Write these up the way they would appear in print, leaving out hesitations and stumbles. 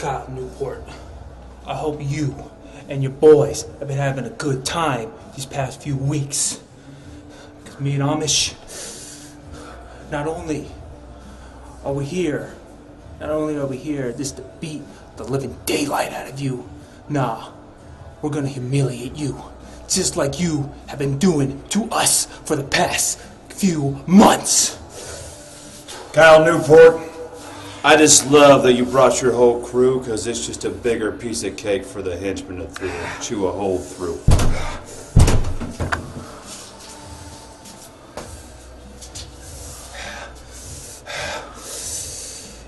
God, Newport, I hope you and your boys have been having a good time these past few weeks. Because me and Amish, not only are we here just to beat the living daylight out of you, nah, we're gonna humiliate you, just like you have been doing to us for the past few months. Kyle Newport, I just love that you brought your whole crew, because it's just a bigger piece of cake for the henchmen to chew a hole through.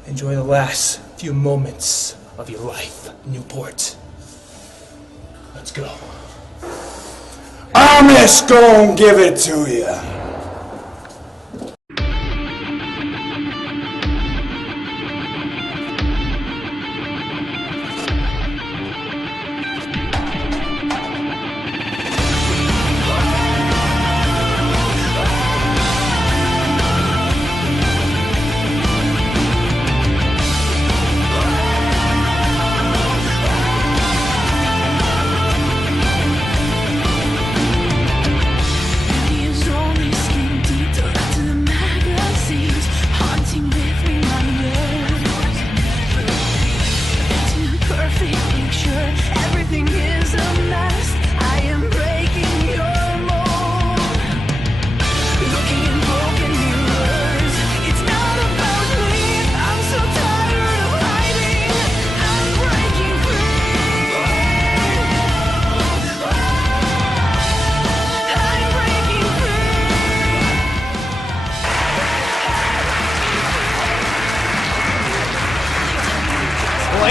Enjoy the last few moments of your life, Newport. Let's go. Amish gon' give it to you.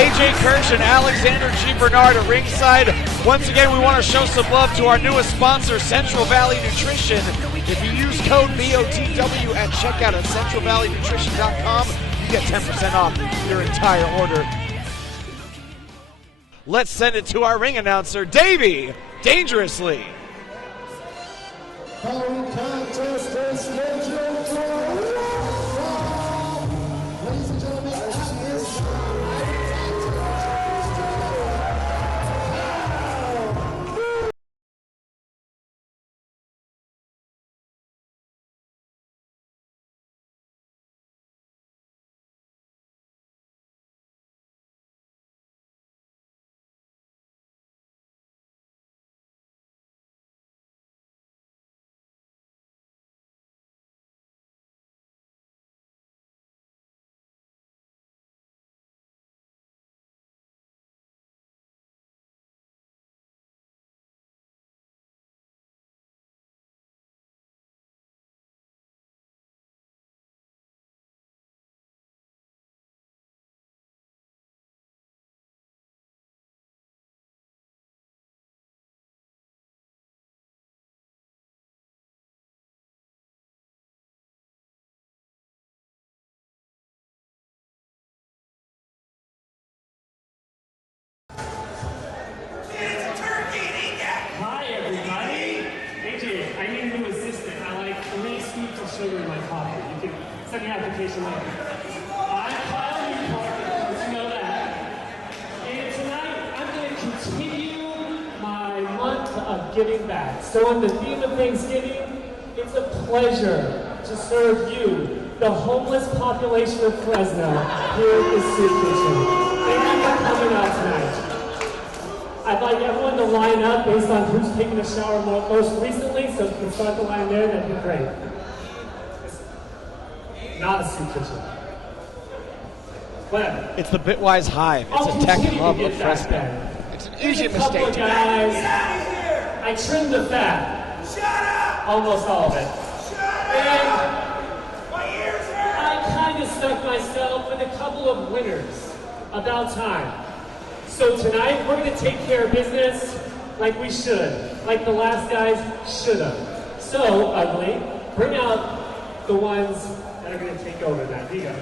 AJ Kirsch and Alexander G. Bernard at ringside. Once again, we want to show some love to our newest sponsor, Central Valley Nutrition. If you use code BOTW at checkout at centralvalleynutrition.com, you get 10% off your entire order. Let's send it to our ring announcer, Davey Dangerously. Sugar in my coffee. You can send your application later. I'm Kyle Newport, you know that. And tonight, I'm going to continue my month of giving back. So on the theme of Thanksgiving, it's a pleasure to serve you, the homeless population of Fresno, here at this soup kitchen. Thank you for coming out tonight. I'd like everyone to line up based on who's taken a shower most recently, so if you can start the line there, that'd be great. Not a soup kitchen. Whatever. It's the Bitwise Hive. It's a tech hub of Fresno. It's an easy mistake to guys. I trimmed the fat. Shut up! Almost all of it. Shut up! My ears hurt! I kind of stuck myself with a couple of winners. About time. So tonight, we're going to take care of business like we should. Like the last guys should have. So, Ugly, bring out the ones that are going to take over now. Here you go.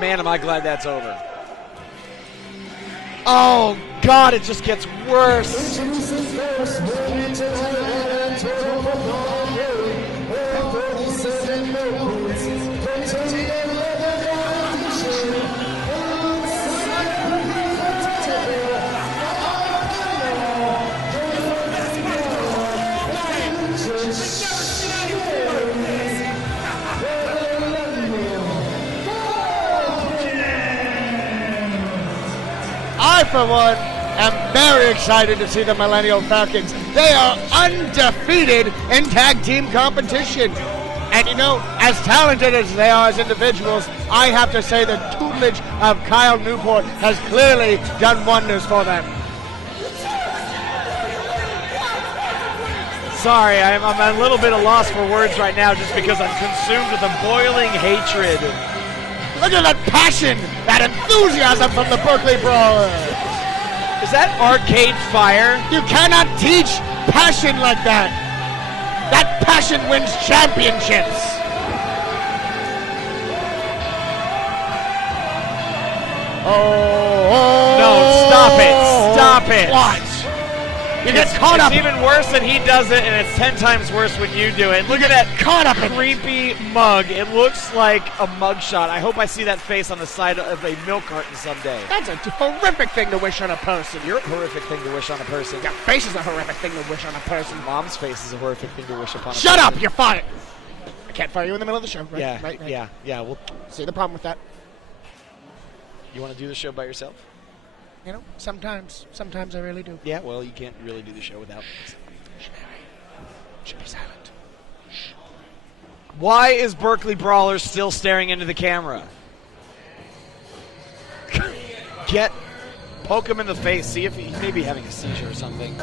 Man, am I glad that's over. Oh, God, it just gets worse. for one, am very excited to see the Millennial Falcons. They are undefeated in tag team competition. And you know, as talented as they are as individuals, I have to say the tutelage of Kyle Newport has clearly done wonders for them. Sorry, I'm a little bit of loss for words right now just because I'm consumed with a boiling hatred. Look at that passion, that enthusiasm from the Berkeley Brawler. Is that arcade fire? You cannot teach passion like that. That passion wins championships. Oh. No, stop it. Stop it. Watch. You get caught up. It's even worse than he does it, and it's 10 times worse when you do it. Look at that caught up creepy mug. It looks like a mugshot. I hope I see that face on the side of a milk carton someday. That's a horrific thing to wish on a person. You're a horrific thing to wish on a person. Your face is a horrific thing to wish on a person. Mom's face is a horrific thing to wish upon a person. Shut up! You're fired. I can't fire you in the middle of the show. Right? Yeah, right. yeah. Well, see the problem with that? You want to do the show by yourself? You know, sometimes I really do. Yeah, well, you can't really do the show without me. Should be silent. Why is Berkeley Brawler still staring into the camera? Poke him in the face, see if he may be having a seizure or something.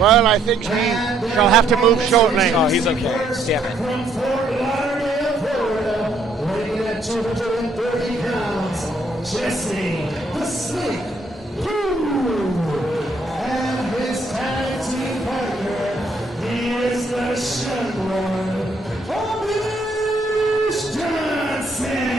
Well, I think he'll have to move shortly. Oh, he's okay. Damn it. Jesse the Snake Poole and his tag team partner, he is the Shenron, Amish Johnson.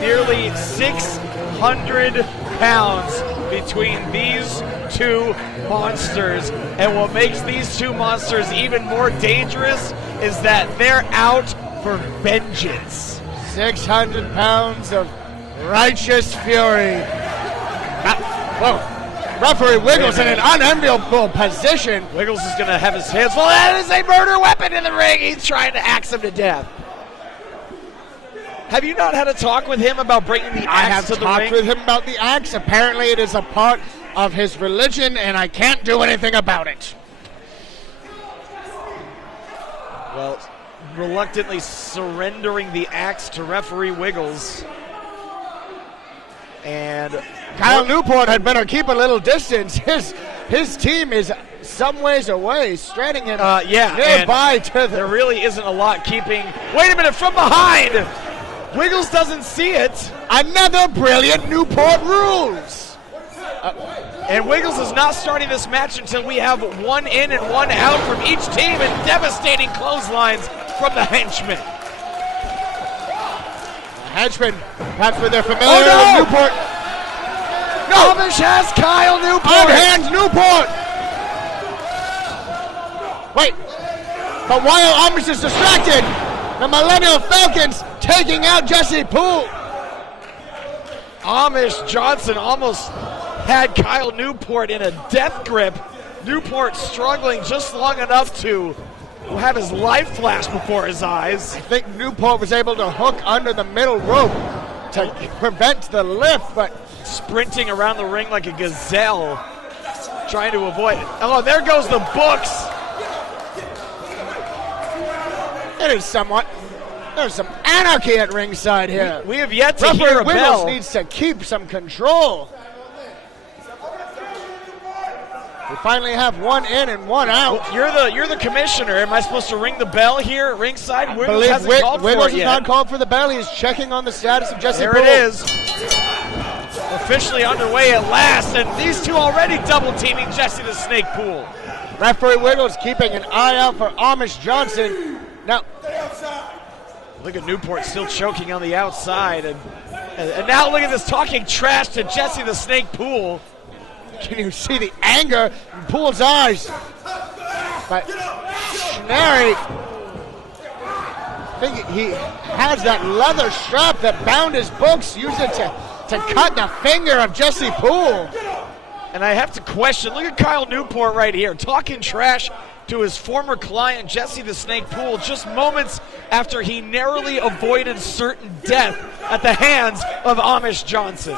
Nearly 600 pounds between these two monsters, and what makes these two monsters even more dangerous is that they're out for vengeance. 600 pounds of righteous fury. Whoa. Referee Wiggles in an unenviable position. Wiggles is going to have his hands full. That is a murder weapon in the ring. He's trying to axe him to death. Have you not had a talk with him about bringing the axe to the ring? I have talked with him about the axe. Apparently it is a part of his religion, and I can't do anything about it. Well, reluctantly surrendering the axe to referee Wiggles. And Kyle Newport had better keep a little distance. His team is some ways away, straining him nearby to the... There really isn't a lot keeping... Wait a minute, from behind! Wiggles doesn't see it. Another brilliant Newport rules. And Wiggles is not starting this match until we have one in and one out from each team and devastating clotheslines from the henchmen. Henchmen, perhaps with their familiar with Newport. No! Amish has Kyle Newport. Unhands Newport. Wait. But while Amish is distracted, the Millennial Falcons taking out Jesse Poole. Amish Johnson almost had Kyle Newport in a death grip. Newport struggling just long enough to have his life flash before his eyes. I think Newport was able to hook under the middle rope to prevent the lift, but sprinting around the ring like a gazelle, trying to avoid it. Oh, there goes the books. There's some anarchy at ringside here. We have yet to hear a bell. Needs to keep some control. We finally have one in and one out. Well, you're the commissioner. Am I supposed to ring the bell here at ringside? Wiggles hasn't called for it yet. Wiggles has not called for the bell. He's checking on the status of Jesse Poole. There it is. Officially underway at last, and these two already double teaming Jesse the Snake Poole. Referee Wiggles keeping an eye out for Amish Johnson. Now, look at Newport still choking on the outside, and now look at this talking trash to Jesse the Snake Poole. Can you see the anger in Poole's eyes? But Schnary, I think he has that leather strap that bound his books, used it to cut the finger of Jesse Poole. And I have to question, look at Kyle Newport right here, talking trash to his former client, Jesse the Snake Poole, just moments after he narrowly avoided certain death at the hands of Amish Johnson.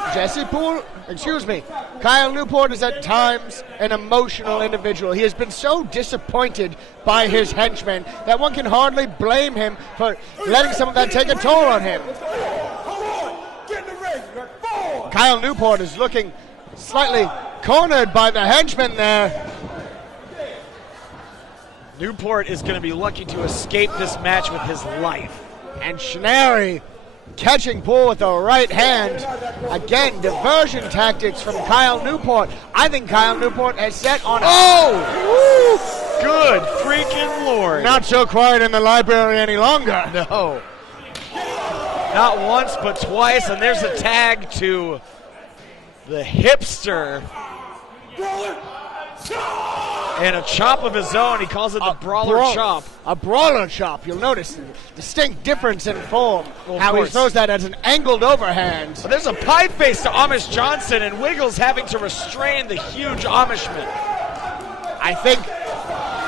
Kyle Newport is at times an emotional individual. He has been so disappointed by his henchmen that one can hardly blame him for letting some of that take a toll on him. Kyle Newport is looking slightly cornered by the henchman there. Newport is going to be lucky to escape this match with his life. And Schnary catching Poole with the right hand. Again, diversion tactics from Kyle Newport. I think Kyle Newport has set on... Oh! Good freaking Lord. Not so quiet in the library any longer. No. Not once, but twice, and there's a tag to the hipster. And a chop of his own. He calls it the brawler chop. A brawler chop. You'll notice distinct difference in form. Well, how he throws that as an angled overhand. But there's a pie face to Amish Johnson, and Wiggles having to restrain the huge Amishman. I think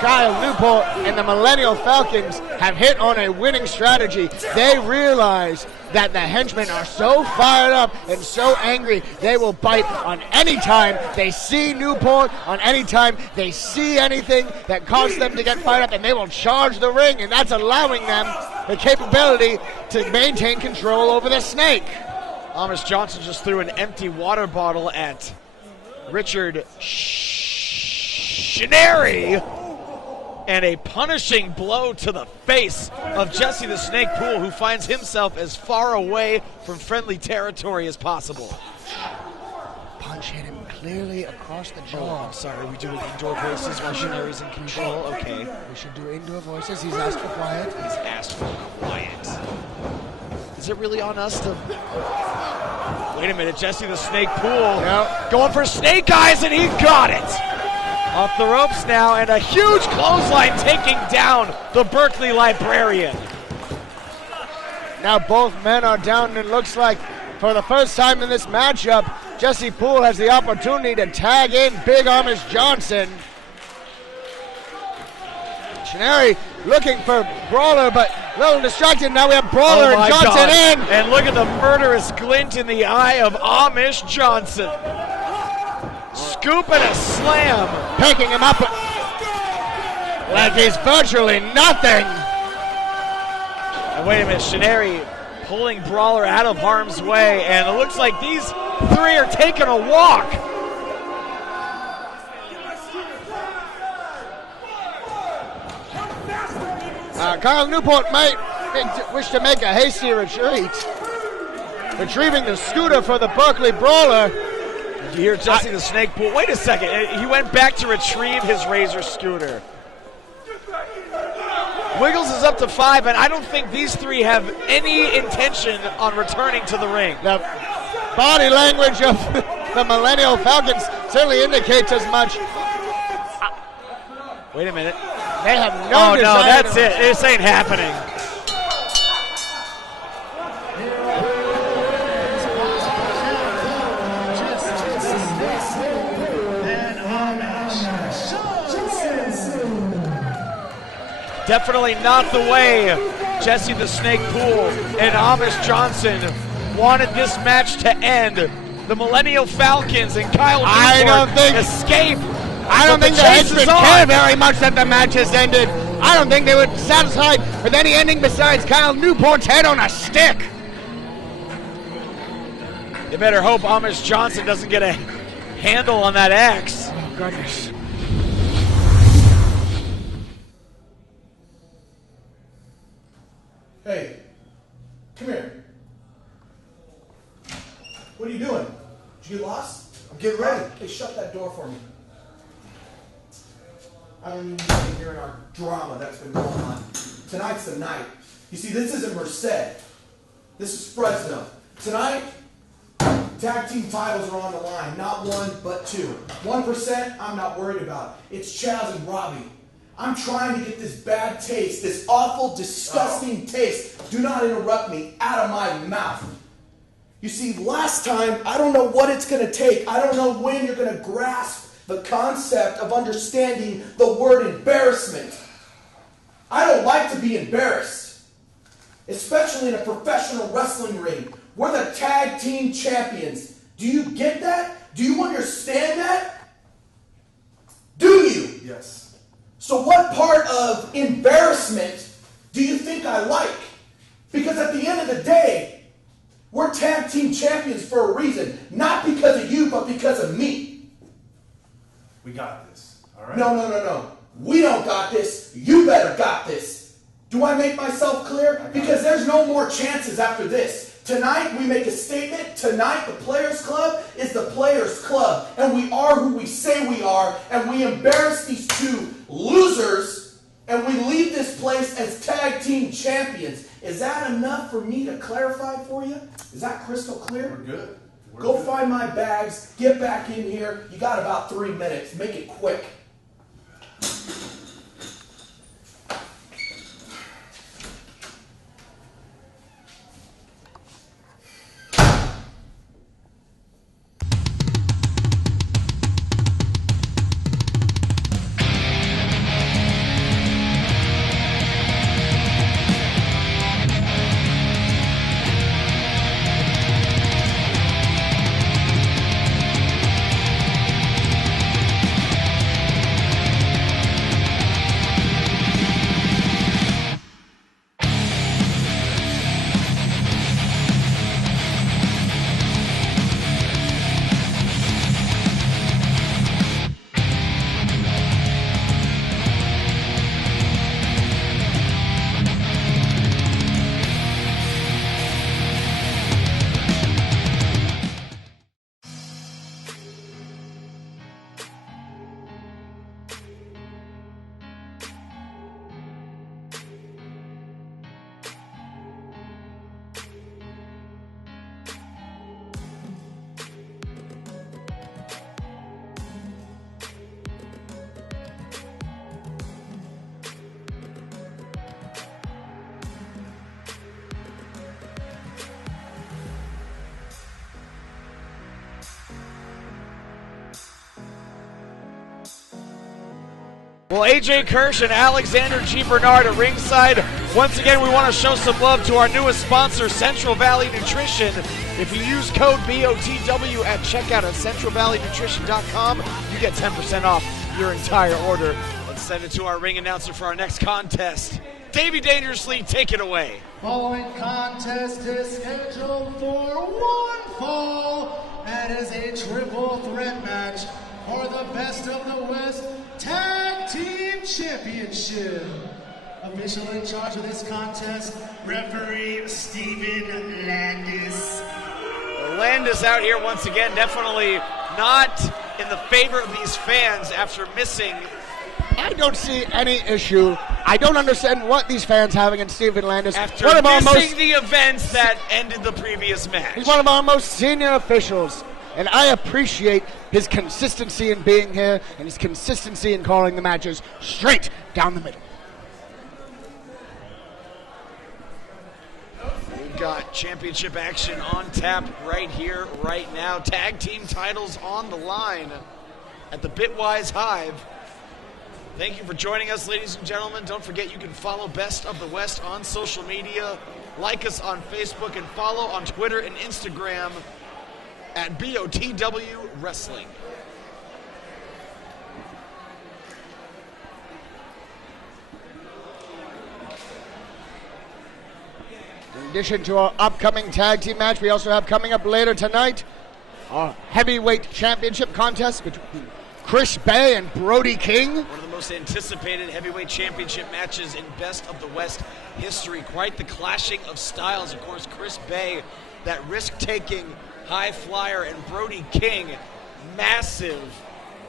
Kyle Newport and the Millennial Falcons have hit on a winning strategy. They realize that the henchmen are so fired up and so angry, they will bite on any time they see Newport, on any time they see anything that causes them to get fired up, and they will charge the ring, and that's allowing them the capability to maintain control over the snake. Amish Johnson just threw an empty water bottle at Richard Schnary, and a punishing blow to the face of Jesse the Snake Poole, who finds himself as far away from friendly territory as possible. Punch hit him clearly across the jaw. Oh, I'm sorry, we do indoor voices while Schnary's in control. Okay. We should do indoor voices. He's asked for quiet. He's asked for quiet. Is it really on us to... Wait a minute, Jesse the Snake Poole going for snake eyes, and he got it! Off the ropes now, and a huge clothesline taking down the Berkeley librarian. Now both men are down, and it looks like for the first time in this matchup, Jesse Poole has the opportunity to tag in Big Amish Johnson. Schnary looking for Brawler, but a little distracted. Now we have Brawler and Johnson in. And look at the murderous glint in the eye of Amish Johnson. Scoop and a slam. Picking him up like he's virtually nothing. And wait a minute, Schnary pulling Brawler out of harm's way, and it looks like these three are taking a walk. Kyle Newport might wish to make a hasty retreat. Retrieving the scooter for the Berkeley Brawler. You hear Jesse the Snake Poole. Wait a second. He went back to retrieve his Razor scooter. Wiggles is up to 5, and I don't think these three have any intention on returning to the ring. The body language of the Millennial Falcons certainly indicates as much. Wait a minute. They have no desire. No, that's it. This ain't happening. Definitely not the way Jesse the Snake Poole and Amish Johnson wanted this match to end. The Millennial Falcons and Kyle Newport escape. I don't think the henchmen care very much that the match has ended. I don't think they would be satisfied with any ending besides Kyle Newport's head on a stick. You better hope Amish Johnson doesn't get a handle on that axe. Oh, goodness. Hey, come here. What are you doing? Did you get lost? I'm getting ready. Hey, shut that door for me. I don't need you hearing our drama that's been going on. Tonight's the night. You see, this isn't Merced. This is Fresno. Tonight, tag team titles are on the line. Not one, but two. 1%, I'm not worried about. It's Chaz and Robby. I'm trying to get this bad taste, this awful, disgusting taste, do not interrupt me, out of my mouth. You see, last time, I don't know what it's going to take. I don't know when you're going to grasp the concept of understanding the word embarrassment. I don't like to be embarrassed, especially in a professional wrestling ring. We're the tag team champions. Do you get that? Do you understand that? Do you? Yes. So what part of embarrassment do you think I like? Because at the end of the day, we're tag team champions for a reason. Not because of you, but because of me. We got this, all right? No. We don't got this. You better got this. Do I make myself clear? Because there's no more chances after this. Tonight, we make a statement. Tonight, the Players Club is the Players Club. And we are who we say we are. And we embarrass these two losers. And we leave this place as tag team champions. Is that enough for me to clarify for you? Is that crystal clear? We're good. Go find my bags. Get back in here. You got about 3 minutes. Make it quick. Well, AJ Kirsch and Alexander G. Bernard at ringside. Once again, we want to show some love to our newest sponsor, Central Valley Nutrition. If you use code BOTW at checkout at centralvalleynutrition.com, you get 10% off your entire order. Let's send it to our ring announcer for our next contest. Davey Dangerously, take it away. Following contest is scheduled for one fall. That is a triple threat match for the Best of the West Tag Team Championship. Official in charge of this contest, referee Steven Landis. Landis out here once again, definitely not in the favor of these fans after missing. I don't see any issue. I don't understand what these fans have against Steven Landis. After missing the events that ended the previous match. He's one of our most senior officials, and I appreciate his consistency in being here and his consistency in calling the matches straight down the middle. We've got championship action on tap right here, right now. Tag team titles on the line at the Bitwise Hive. Thank you for joining us, ladies and gentlemen. Don't forget you can follow Best of the West on social media. Like us on Facebook and follow on Twitter and Instagram at BOTW Wrestling. In addition to our upcoming tag team match, we also have coming up later tonight our heavyweight championship contest between Chris Bay and Brody King. One of the most anticipated heavyweight championship matches in Best of the West history. Quite the clashing of styles. Of course, Chris Bay, that risk-taking high flyer, and Brody King, massive,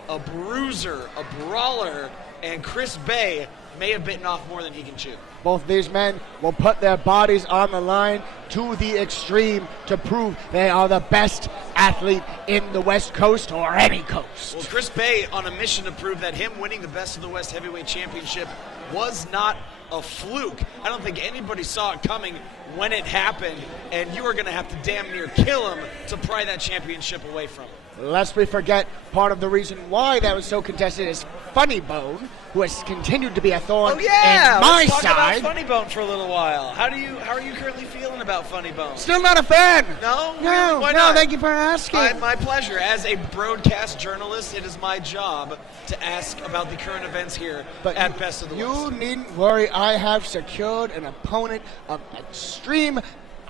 a bruiser, a brawler, and Chris Bay may have bitten off more than he can chew. Both these men will put their bodies on the line to the extreme to prove they are the best athlete in the West Coast or any coast. Well, Chris Bay on a mission to prove that him winning the Best of the West Heavyweight Championship was not a fluke. I don't think anybody saw it coming when it happened, and you are going to have to damn near kill him to pry that championship away from him. Lest we forget, part of the reason why that was so contested is Funnybone, who has continued to be a thorn in my let's talk side. about Funnybone for a little while. How are you currently feeling about Funnybone? Still not a fan. No? No, Really? Why no, not? thank you for asking. My pleasure. As a broadcast journalist, it is my job to ask about the current events here at Best of the West. You needn't worry. I have secured an opponent of extreme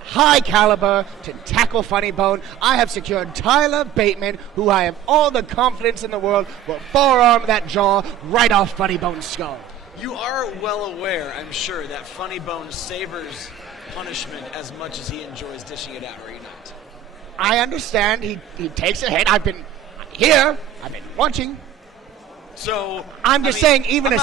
high caliber to tackle Funnybone. I have secured Tyler Bateman, who I have all the confidence in the world will forearm that jaw right off Funnybone's skull. You are well aware, I'm sure, that Funnybone savors punishment as much as he enjoys dishing it out, are you not? I understand. He takes a hit. I've been here. I've been watching. So I'm just saying, even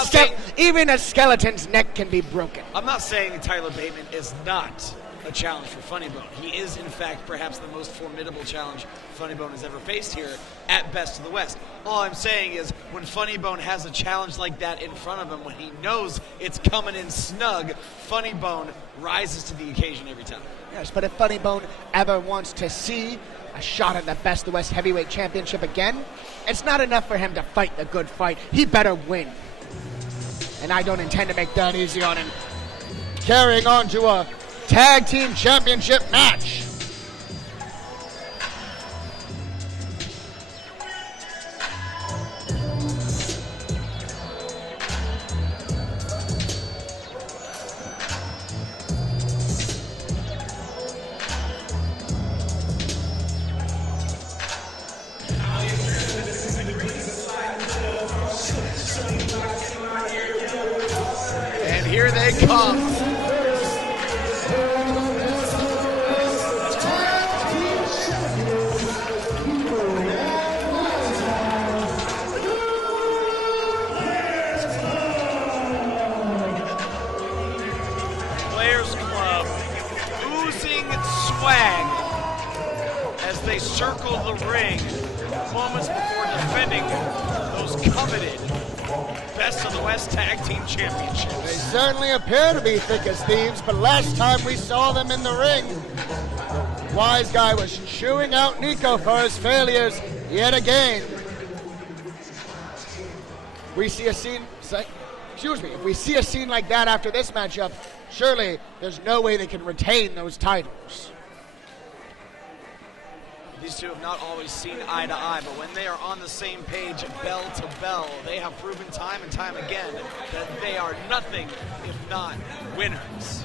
a skeleton's neck can be broken. I'm not saying Tyler Bateman is not a challenge for Funnybone. He is, in fact, perhaps the most formidable challenge Funnybone has ever faced here at Best of the West. All I'm saying is, when Funnybone has a challenge like that in front of him, when he knows it's coming in snug, Funnybone rises to the occasion every time. Yes, but if Funnybone ever wants to see a shot at the Best of the West Heavyweight Championship again, it's not enough for him to fight the good fight. He better win. And I don't intend to make that easy on him. Carrying on to a Tag Team Championship match. And here they come. As they circle the ring moments before defending those coveted Best of the West Tag Team Championships. They certainly appear to be thick as thieves, but last time we saw them in the ring, Wiseguy was chewing out Niko for his failures yet again. If we see a scene like that after this matchup, surely there's no way they can retain those titles. These two have not always seen eye to eye, but when they are on the same page, bell to bell, they have proven time and time again that they are nothing if not winners.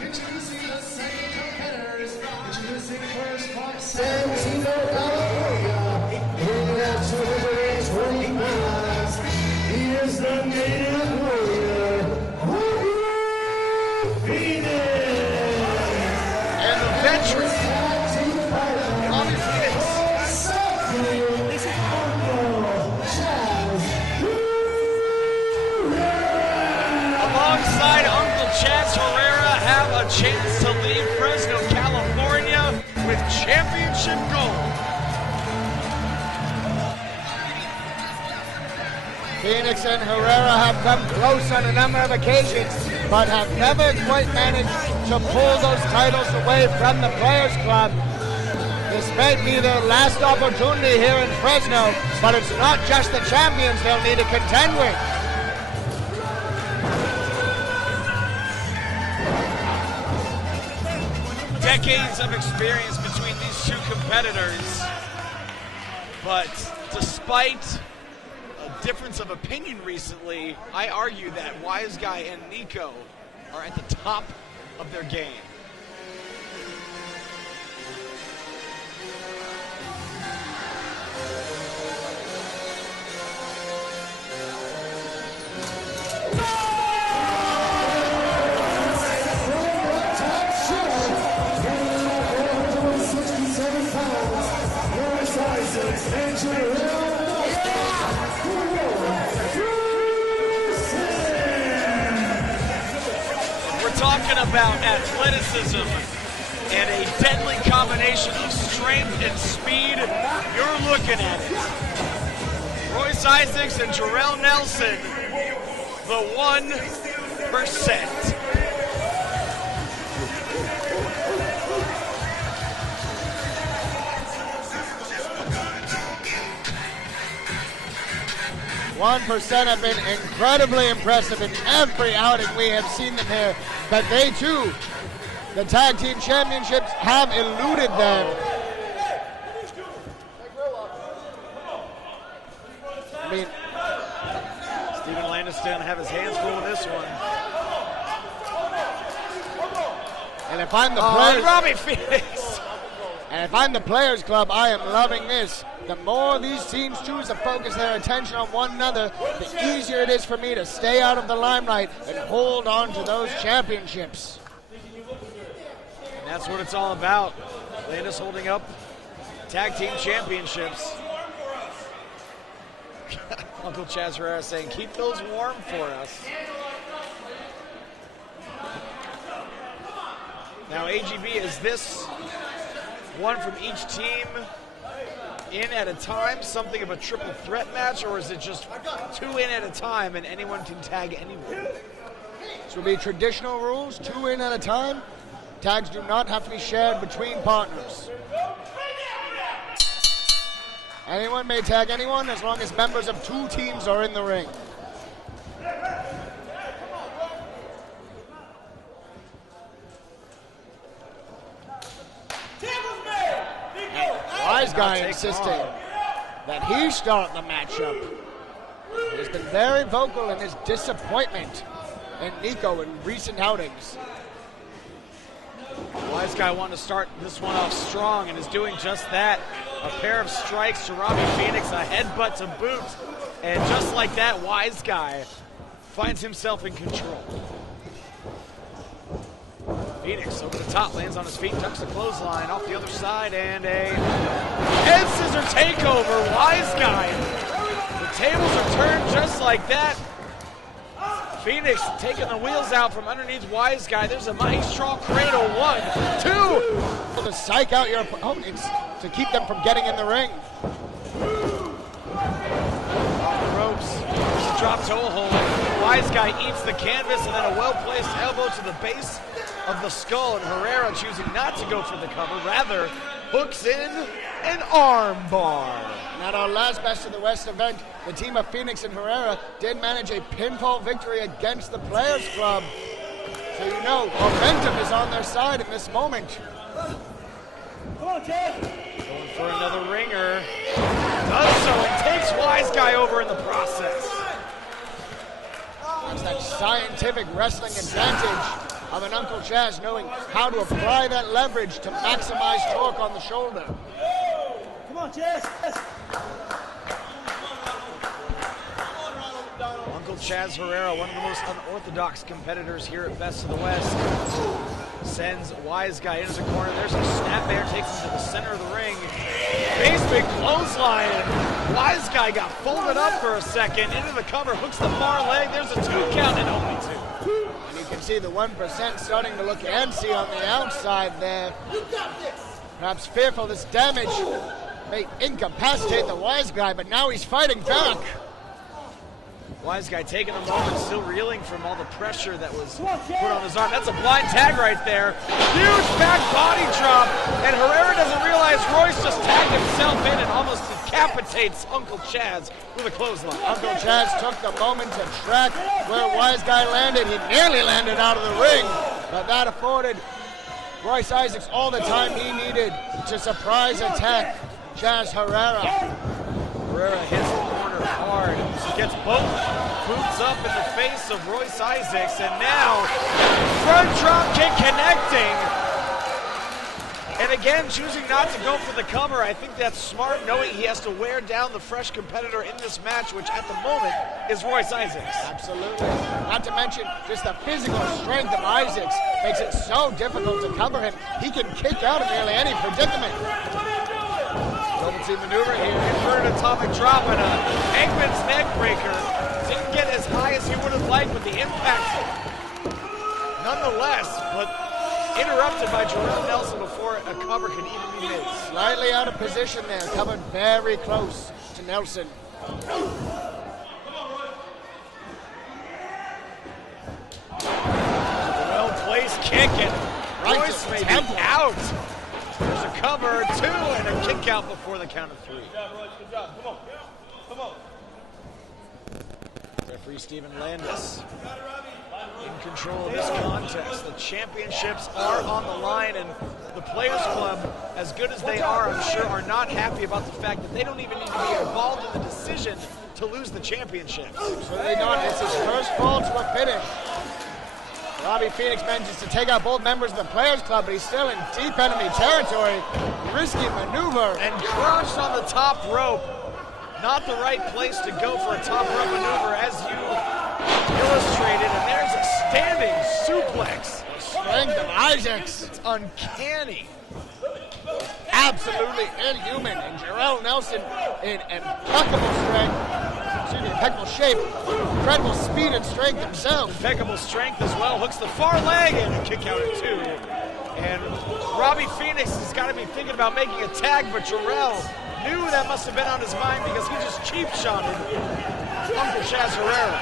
Introducing the second competitors. Introducing first from San Diego, California. In at 220 pounds, he is the native warrior, Robby Phoenix. And the veteran, Robby Phoenix. Alongside Uncle Chaz Herrera, have a chance to leave Fresno, California with championship gold. Phoenix and Herrera have come close on a number of occasions, but have never quite managed to pull those titles away from the Players Club. This may be their last opportunity here in Fresno, but it's not just the champions they'll need to contend with. Decades of experience between these two competitors, but despite a difference of opinion recently, I argue that Wiseguy and Niko are at the top of their game. Talking about athleticism and a deadly combination of strength and speed, you're looking at it. Royce Isaacs and Jorel Nelson, the 1%. 1% have been incredibly impressive in every outing we have seen them here, but they too, the tag team championships, have eluded them. I mean, Steven Landis going to have his hands full with this one. And if I'm the players, Robby Phoenix. And if I'm the Players Club, I am loving this. The more these teams choose to focus their attention on one another, the easier it is for me to stay out of the limelight and hold on to those championships. And that's what it's all about. Landis holding up tag team championships. Uncle Chaz Herrera saying, keep those warm for us. Now AGB, is this one from each team in at a time, something of a triple threat match, or is it just 2 in at a time and anyone can tag anyone? This will be traditional rules, 2 in at a time. Tags do not have to be shared between partners. Anyone may tag anyone as long as members of 2 teams are in the ring. Wiseguy insisting that he start the matchup. He has been very vocal in his disappointment in Niko in recent outings. Wiseguy wanting to start this one off strong and is doing just that. A pair of strikes to Robby Phoenix, a headbutt to boot. And just like that, Wiseguy finds himself in control. Phoenix over the top, lands on his feet, ducks the clothesline off the other side, and a head scissor takeover. Wiseguy. The tables are turned just like that. Phoenix taking the wheels out from underneath Wiseguy. There's a maestro cradle. 1, 2. To psych out your opponents to keep them from getting in the ring. Off the ropes. Drop toe hold. Wiseguy eats the canvas and then a well-placed elbow to the base of the skull, and Herrera choosing not to go for the cover, rather hooks in an arm bar. At our last Best of the West event, the team of Phoenix and Herrera did manage a pinfall victory against the Players Club. So you know, momentum is on their side in this moment. Going for another ringer. Does so and takes Wiseguy over in the process. That's that scientific wrestling advantage of an Uncle Chaz knowing how to apply that leverage to maximize torque on the shoulder. Come on, Chaz. Uncle Chaz Herrera, one of the most unorthodox competitors here at Best of the West, sends Wiseguy into the corner. There's a snap there, takes him to the center of the ring. Base big clothesline. Wiseguy got folded up for a second, into the cover, hooks the far leg. There's a 2 count and only 2. And you can see the 1% starting to look antsy on the outside there. Perhaps fearful this damage may incapacitate the Wiseguy, but now he's fighting back. Wiseguy taking a moment, still reeling from all the pressure that was put on his arm. That's a blind tag right there. Huge back body drop, and Herrera doesn't realize Royce just tagged himself in and almost decapitates Uncle Chaz with a clothesline. Uncle Chaz took the moment to track where Wiseguy landed. He nearly landed out of the ring, but that afforded Royce Isaacs all the time he needed to surprise attack Chaz Herrera. Herrera hits the corner hard, gets both boots up in the face of Royce Isaacs, and now front drop kick connecting. And again, choosing not to go for the cover. I think that's smart, knowing he has to wear down the fresh competitor in this match, which at the moment is Royce Isaacs. Absolutely. Not to mention just the physical strength of Isaacs makes it so difficult to cover him. He can kick out of nearly any predicament. Double team maneuver here, inverted atomic drop and a Hangman's neck breaker. Didn't get as high as he would have liked with the impact. Nonetheless, but interrupted by Jorel Nelson before a cover could even be made. Slightly out of position there, covered very close to Nelson. Well-placed kick, and Royce may be out. There's a cover, 2, and a kick out before the count of 3. Good job, Royce. Good job. Come on. Come on. referee Steven Landis in control of this contest. The championships are on the line, and the Players Club, as good as they are, I'm sure, are not happy about the fact that they don't even need to be involved in the decision to lose the championships. Absolutely not. It's his first fall to a finish. Robby Phoenix manages to take out both members of the Players Club, but he's still in deep enemy territory. Risky maneuver. And crouched on the top rope. Not the right place to go for a top rope maneuver, as you illustrated. And there's a standing suplex. The strength of Isaacs. It's uncanny. Absolutely inhuman. And Jorel Nelson in impeccable impeccable shape, incredible speed and strength himself. Impeccable strength as well. Hooks the far leg and a kick out at 2. And Robby Phoenix has got to be thinking about making a tag, but Jorel knew that must have been on his mind because he just cheap-shotted Uncle Chaz Herrera.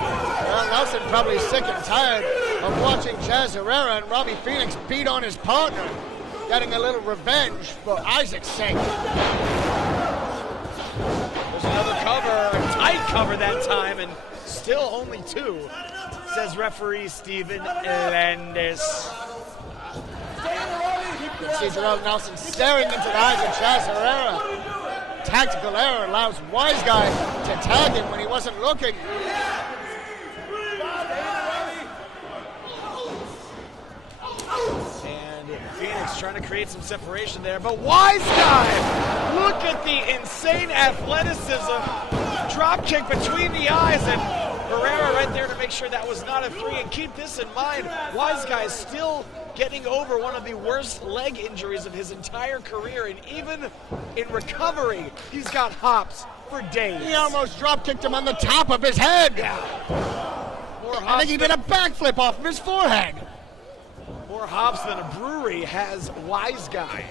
Well, Nelson probably sick and tired of watching Chaz Herrera and Robby Phoenix beat on his partner, getting a little revenge for Isaac's sake. There's another cover, a tight cover that time, and still only 2, says referee Steven Landis. You can see Jorel Nelson staring into the eyes of Chaz Herrera. Tactical error allows Wiseguy to tag him when he wasn't looking. And Phoenix trying to create some separation there, but Wiseguy! Look at the insane athleticism. Drop kick between the eyes, and Herrera right there to make sure that was not a 3. And keep this in mind, Wiseguy is still getting over one of the worst leg injuries of his entire career, and even in recovery, he's got hops for days. He almost drop kicked him on the top of his head. Yeah. I think he did a backflip off of his forehead. More hops than a brewery has Wiseguy.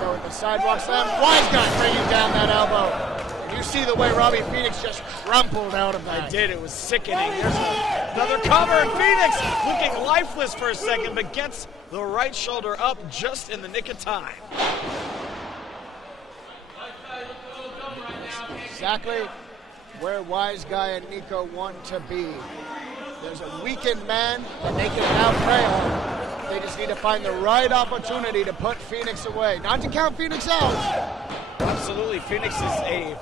Go with the sidewalk slam. Wiseguy bringing down that elbow. You see the way Robby Phoenix just crumpled out of that. I did. It was sickening. There's another cover, and Phoenix looking lifeless for a second, but gets the right shoulder up just in the nick of time. Exactly where Wiseguy and Niko want to be. There's a weakened man that they can now prey on. They just need to find the right opportunity to put Phoenix away. Not to count Phoenix out. Absolutely. Phoenix is a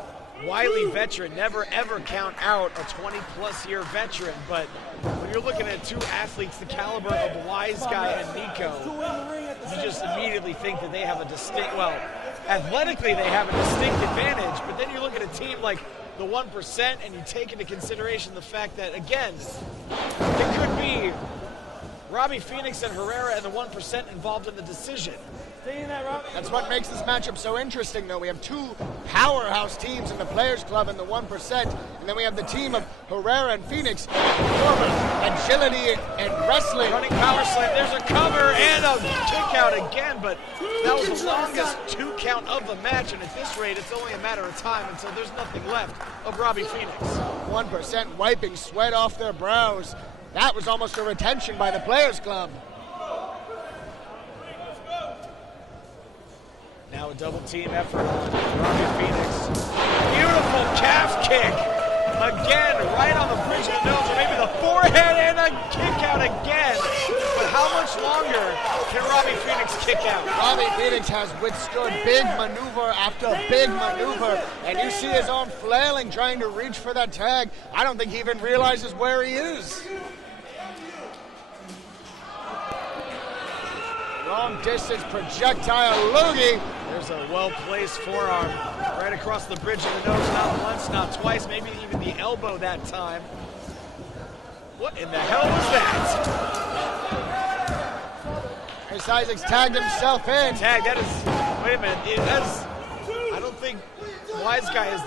wily veteran. Never, ever count out a 20-plus year veteran. But when you're looking at 2 athletes the caliber of Wiseguy and Niko, you just immediately think that they have a distinct, well, athletically they have a distinct advantage. But then you look at a team like the 1%, and you take into consideration the fact that, again, it could be Robby Phoenix and Herrera and the 1% involved in the decision. That's what makes this matchup so interesting, though. We have 2 powerhouse teams in the Players Club and the 1%, and then we have the team of Herrera and Phoenix. Agility and wrestling. Running power slam. There's a cover and a kick out again, but that was the longest 2 count of the match, and at this rate, it's only a matter of time until there's nothing left of Robby Phoenix. 1% wiping sweat off their brows. That was almost a retention by the Players Club. Now a double team effort on Robby Phoenix. Beautiful calf kick. Again, right on the bridge of the nose, or maybe the forehead, and a kick out again. But how much longer can Robby Phoenix kick out? Robby Phoenix has withstood big maneuver after big maneuver, and you see his arm flailing, trying to reach for that tag. I don't think he even realizes where he is. Long distance projectile loogie. There's a well-placed forearm right across the bridge of the nose, not once, not twice, maybe even the elbow that time. What in the hell was that? Chris Isaacs tagged himself in. Tag, that is, wait a minute, I don't think Wiseguy is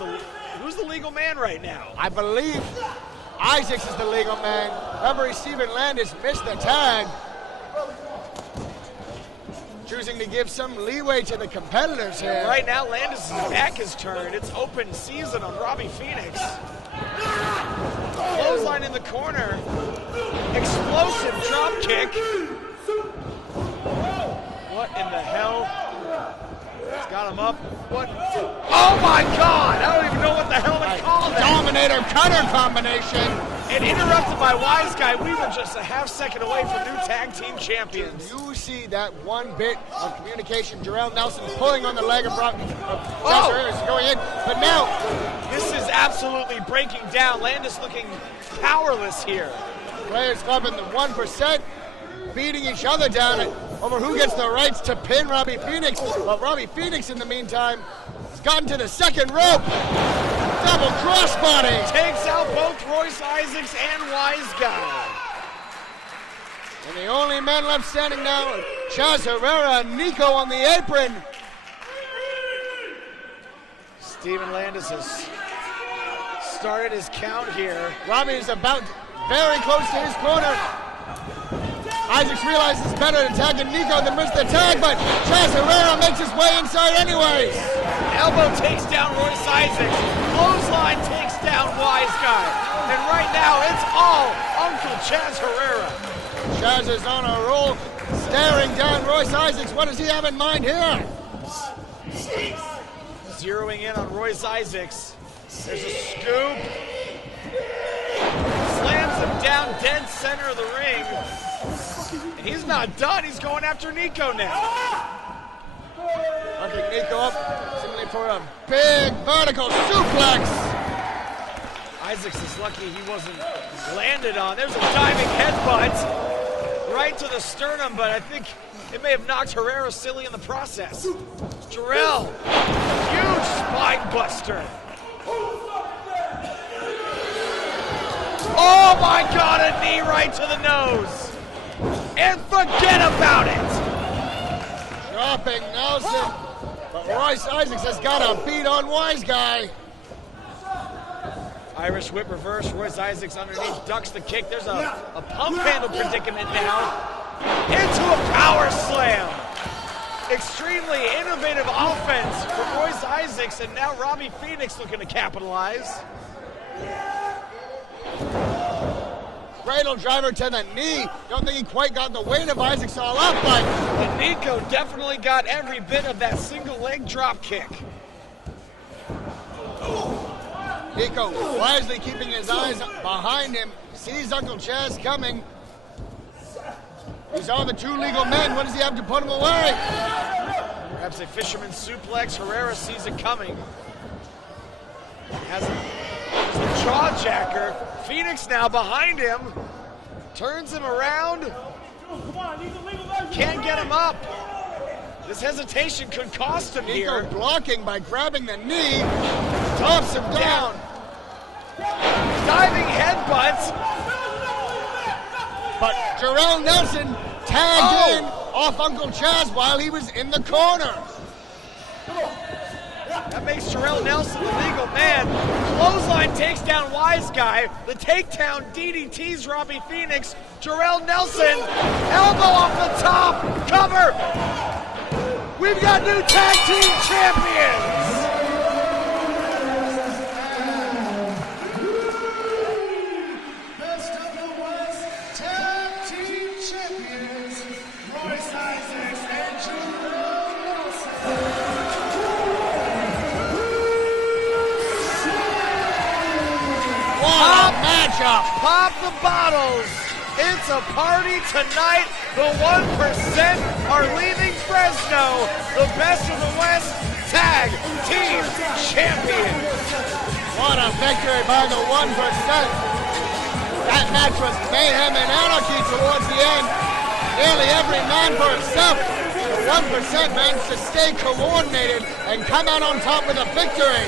who's the legal man right now? I believe Isaacs is the legal man. Referee Steven Landis missed the tag. Choosing to give some leeway to the competitors here. Right now, Landis' back is turned. It's open season on Robby Phoenix. Clothesline in the corner. Explosive drop kick. What in the hell? He's got him up. What? Oh my God! I don't even know what the hell Terminator cutter combination. And interrupted by Wiseguy, we were just a half second away from new tag team champions. You see that one bit of communication. Jorel Nelson pulling on the leg of Chaz Herrera is going in, but now this is absolutely breaking down. Landis looking powerless here. Players Club and the 1% beating each other down over who gets the rights to pin Robby Phoenix. But Robby Phoenix, in the meantime, has gotten to the second rope. Double crossbody. Takes out both Royce Isaacs and Wiseguy. And the only men left standing now are Chaz Herrera and Niko on the apron. Steven Landis has started his count here. Robby is about very close to his corner. Isaacs realizes it's better to tag Niko than miss the tag, but Chaz Herrera makes his way inside anyways. Elbow takes down Royce Isaacs. Clothesline takes down Wiseguy. And right now, it's all Uncle Chaz Herrera. Chaz is on a roll, staring down Royce Isaacs. What does he have in mind here? Zeroing in on Royce Isaacs. There's a scoop. Slams him down dead center of the ring. And he's not done. He's going after Niko now. Hooking Niko up, simply for a big vertical suplex. Isaacs is lucky he wasn't landed on. There's a diving headbutt right to the sternum, but I think it may have knocked Herrera silly in the process. Jorel, huge spine buster. Oh my God, a knee right to the nose. And forget about it. Dropping Nelson, but Royce Isaacs has got a beat on Wiseguy. Irish whip reverse, Royce Isaacs underneath, ducks the kick. There's a pump handle predicament now. Into a power slam. Extremely innovative offense from Royce Isaacs, and now Robby Phoenix looking to capitalize. Cradle driver to the knee. Don't think he quite got the weight of Isaacs all up, but Niko definitely got every bit of that single leg drop kick. Niko wisely keeping his eyes behind him, sees Uncle Chaz coming. He's on the two legal men. What does he have to put him away? Perhaps a fisherman suplex. Herrera sees it coming. Has a jaw jacker. Phoenix now behind him. Turns him around. Can't get him up. This hesitation could cost him here. Niko blocking by grabbing the knee. Tops him down. Diving headbutts. But Jorel Nelson tagged in off Uncle Chaz while he was in the corner. That makes Jorel Nelson the legal man. Clothesline takes down Wiseguy. The takedown DDTs Robby Phoenix. Jorel Nelson, elbow off the top, cover. We've got new tag team champions. Best of the West Tag Team Champions, Royce Isaacs and Jorel Nelson. What a matchup! Pop the bottles. It's a party tonight. The 1% are leaving Fresno. The best of the West Tag Team Champions. What a victory by the 1%. That match was mayhem and anarchy towards the end. Nearly every man for himself. The 1% managed to stay coordinated and come out on top with a victory.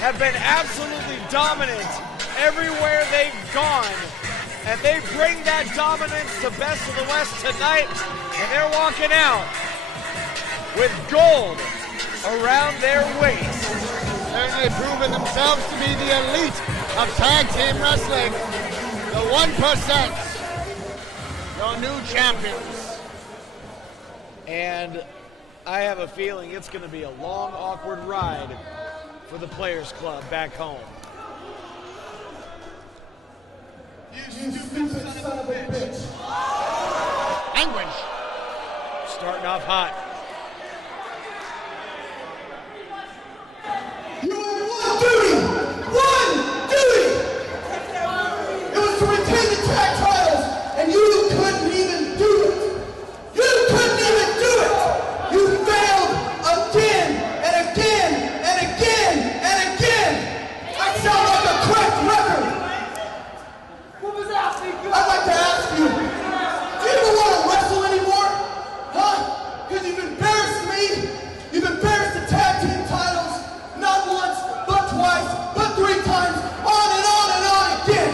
Have been absolutely dominant everywhere they've gone, and they bring that dominance to Best of the West tonight, and they're walking out with gold around their waist. Certainly proven themselves to be the elite of tag team wrestling. The 1%, your new champions. And I have a feeling it's going to be a long, awkward ride for the Players Club back home. You stupid son of a bitch. off hot. You had one duty! One duty! It was to retain the tag titles, and you couldn't even do it! You couldn't even do it! You failed again and again and again and again! I sound like a cracked record! I'd like to ask you, do you even want to wrestle anymore? Huh? Because you've embarrassed me, you've embarrassed the tag team titles, not once, but twice, but 3 times, on and on and on again!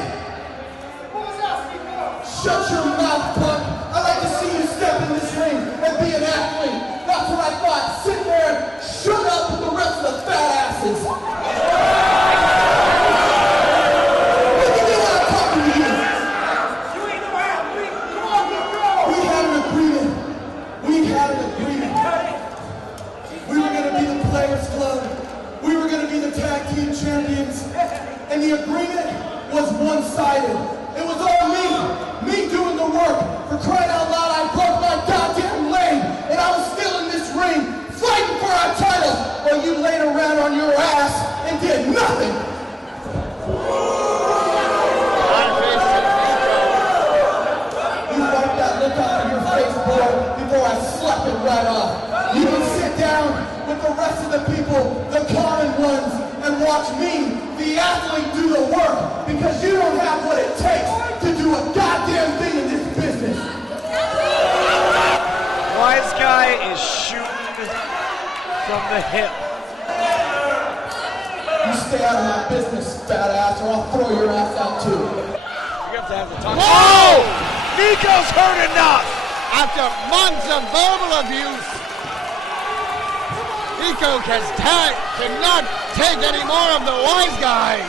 Shut your mouth, punk! I'd like to see you step in this ring and be an athlete! That's what I thought! Sit there and shut up with the rest of the fat asses! Look at me when I'm talking to you! We had an agreement. We were going to be the Players Club. We were going to be the tag team champions. And the agreement was one-sided. It was all me doing the work. For crying out loud, I broke my goddamn leg. And I was still in this ring, fighting for our titles, while you laid around on your ass and did nothing. Look out of your face, boy, before I slap it right off. You can sit down with the rest of the people, the common ones, and watch me, the athlete, do the work, because you don't have what it takes to do a goddamn thing in this business. Wiseguy is shooting from the hip. You stay out of my business, fat ass, or I'll throw your ass out too. You have to have the time. Whoa! Niko's heard enough! After months of verbal abuse, Niko cannot take any more of the Wiseguy.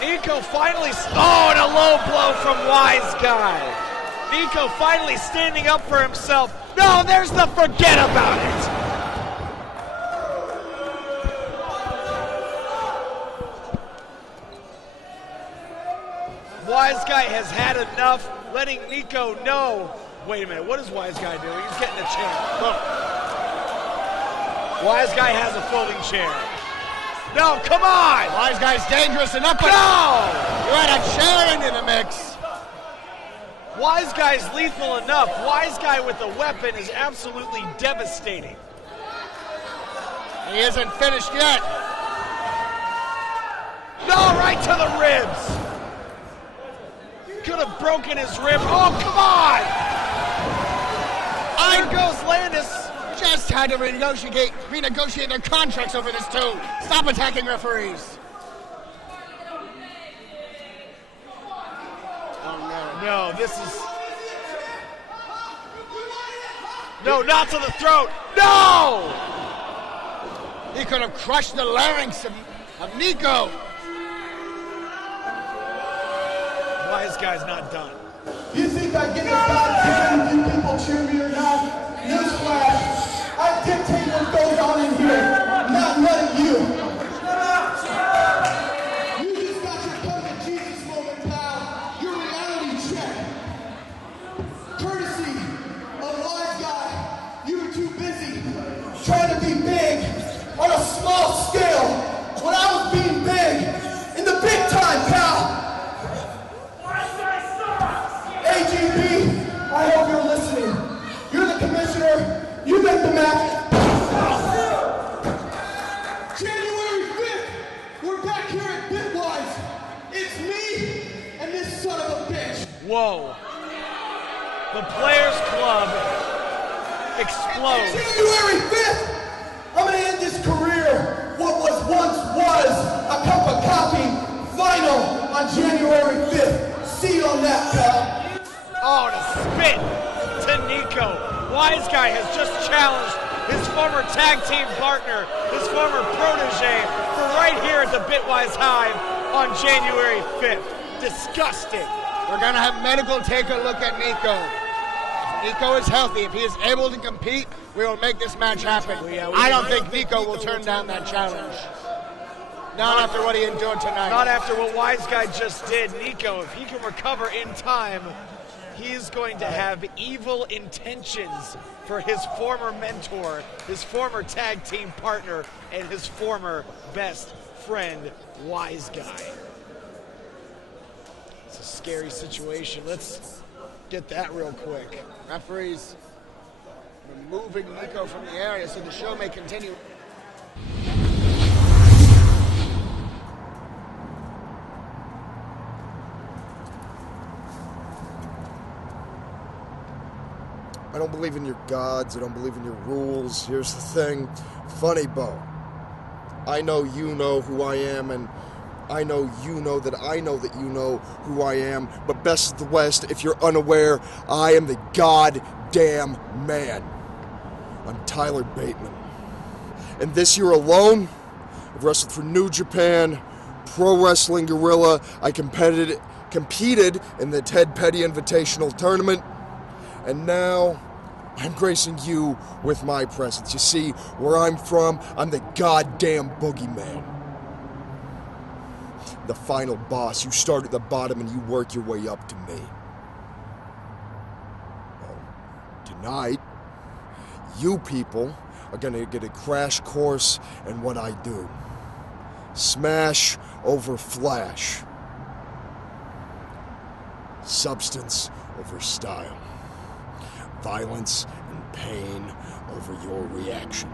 Niko finally, and a low blow from Wiseguy. Niko finally standing up for himself. No, there's the forget about it. Wiseguy has had enough, letting Niko know. Wait a minute, what is Wiseguy doing? He's getting a chair. Look. Wiseguy has a folding chair. No, come on! Wiseguy's dangerous enough, but no! You add a chair into the mix. Wiseguy's lethal enough. Wiseguy with a weapon is absolutely devastating. He isn't finished yet. No, right to the ribs. Could have broken his rib. Oh, come on! There goes Landis. Just had to renegotiate their contracts over this too. Stop attacking referees. Oh no. No, this is... No, not to the throat. No! He could have crushed the larynx of Niko. Wiseguy's not done. You think I give a goddamn you people cheer me or not? Newsflash, I dictate what goes on in here, not none of you. You just got your come to Jesus moment, pal. Your reality check. Courtesy of Wiseguy, you were too busy trying to be big on a small scale when I was being big in the big time, pal. AGP, I hope you're listening. You're the commissioner. You make the match. January 5th, we're back here at Bitwise. It's me and this son of a bitch. Whoa. The Players Club explodes. January 5th, I'm going to end this career. What was once a cup of coffee final on January 5th. See you on that, pal. Oh, to spit to Niko. Wiseguy has just challenged his former tag team partner, his former protege, for right here at the Bitwise Hive on January 5th. Disgusting. We're going to have medical take a look at Niko. If Niko is healthy, if he is able to compete, we will make this match happen. I don't think Niko will turn down that challenge. Not after what he endured tonight. Not after what Wiseguy just did. Niko, if he can recover in time, he is going to have evil intentions for his former mentor, his former tag team partner, and his former best friend, Wiseguy. It's a scary situation. Let's get that real quick. Referees removing Niko from the area so the show may continue. I don't believe in your gods. I don't believe in your rules. Here's the thing. Funnybone. I know you know who I am, and I know you know that I know that you know who I am. But best of the West, if you're unaware, I am the goddamn man. I'm Tyler Bateman. And this year alone, I've wrestled for New Japan, Pro Wrestling Guerrilla. I competed in the Ted Petty Invitational Tournament. And now, I'm gracing you with my presence. You see, where I'm from, I'm the goddamn boogeyman. The final boss. You start at the bottom and you work your way up to me. Well, tonight, you people are gonna get a crash course in what I do. Smash over flash. Substance over style. Violence and pain over your reaction.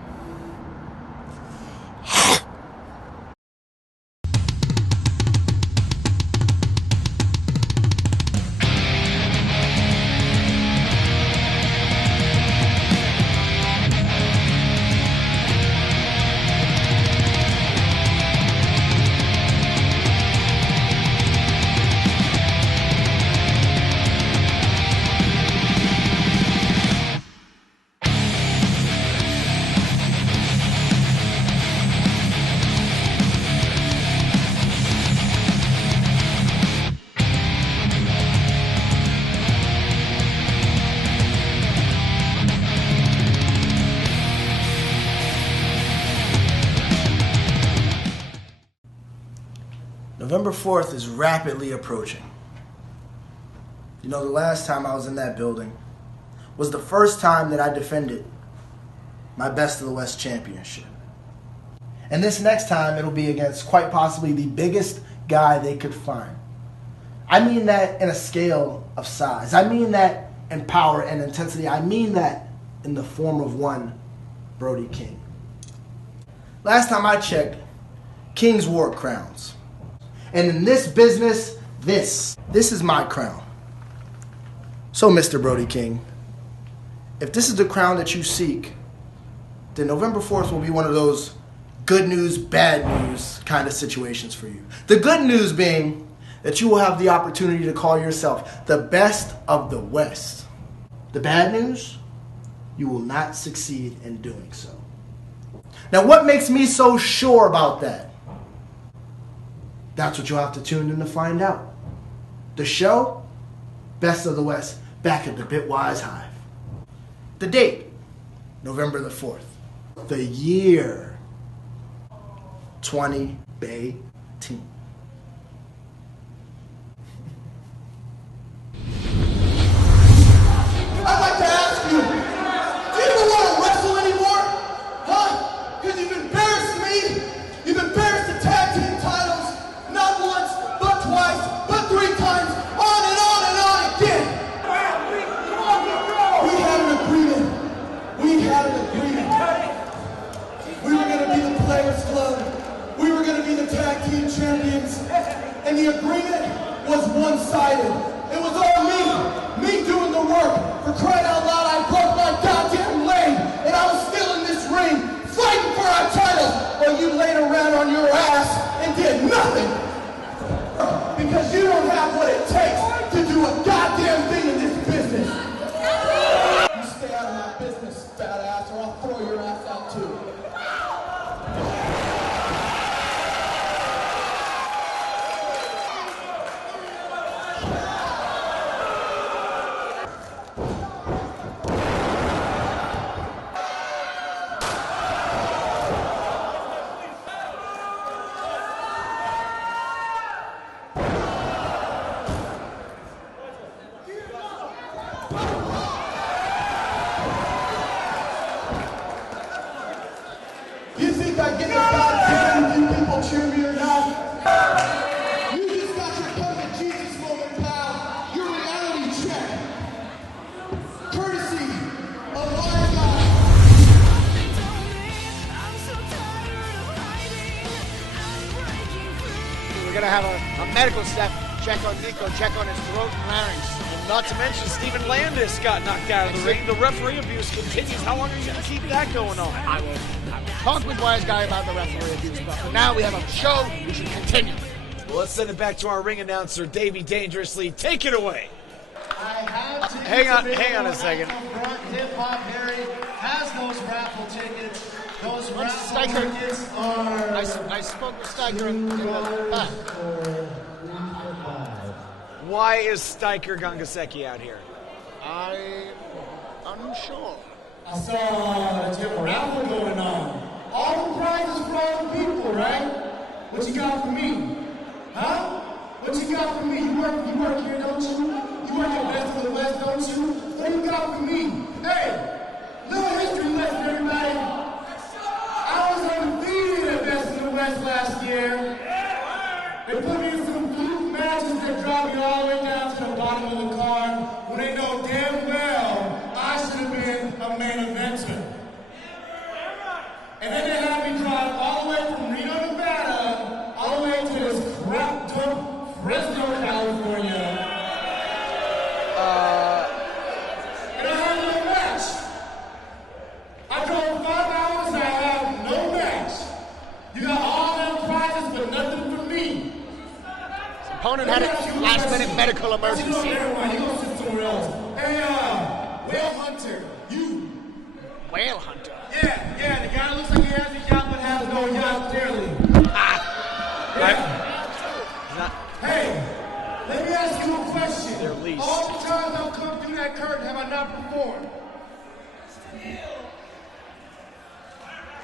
November 4th is rapidly approaching. You know, the last time I was in that building was the first time that I defended my Best of the West championship. And this next time, it'll be against quite possibly the biggest guy they could find. I mean that in a scale of size. I mean that in power and intensity. I mean that in the form of one Brody King. Last time I checked, kings wore crowns. And in this business, this is my crown. So, Mr. Brody King, if this is the crown that you seek, then November 4th will be one of those good news, bad news kind of situations for you. The good news being that you will have the opportunity to call yourself the best of the West. The bad news, you will not succeed in doing so. Now, what makes me so sure about that? That's what you'll have to tune in to find out. The show, Best of the West, back at the Bitwise Hive. The date, November the 4th. The year, 2018. I'd like to ask you, do you even want to wrestle anymore? Huh? Because you've embarrassed me. You've embarrassed the tag team titles. Not once, but twice, but 3 times. On and on and on again. We had an agreement. We had an agreement. We were going to be the Players Club. We were going to be the tag team champions. And the agreement was one-sided. It was all me doing the work. For crying out loud, I broke my goddamn leg, and I was still in this ring, fighting for our titles, while you laid around on your ass and did nothing. Because you don't have what it takes to do a goddamn thing in this business. You stay out of my business, fat ass, or I'll throw your ass out too. medical staff, check on Niko, check on his throat and larynx. And not to mention, Stephen Landis got knocked out of the ring. The referee abuse continues. How long are you going to keep that going on? I will talk with Wiseguy about the referee abuse, but for now we have a show. We should continue. Well, let's send it back to our ring announcer, Davey Dangerously. Take it away. Hang on a second. Hip Hop Harry has those raffle tickets. Those raffle Styker? tickets are. I spoke with Styker in the back. Why is Styker Gangaseki out here? I'm unsure. I saw a raffle going on. All the prizes for all the people, right? What you got for me? Huh? What you got for me? You work here, don't you? You work at Best of the West, don't you? What do you got for me? Hey, little history lesson, everybody. I was undefeated at Best of the West last year. They put me in some fluke matches that dropped me all the way down to the bottom of the card when they know damn well I should have been a main eventer. And then they had me drive all the way from Reno, Nevada, all the way to this crap dump, Fresno, California. And I had no match. I drove 5 hours and I have no match. You got all them prizes, but nothing for me. His opponent had a last-minute medical emergency. You go sit somewhere else. Hey, Whale Hunter, you. Whale Hunter? Yeah, the guy looks like he has a yacht but has no yacht, clearly. Hey, let me ask you a question. They're leased. All the times I've come through that curtain, have I not performed?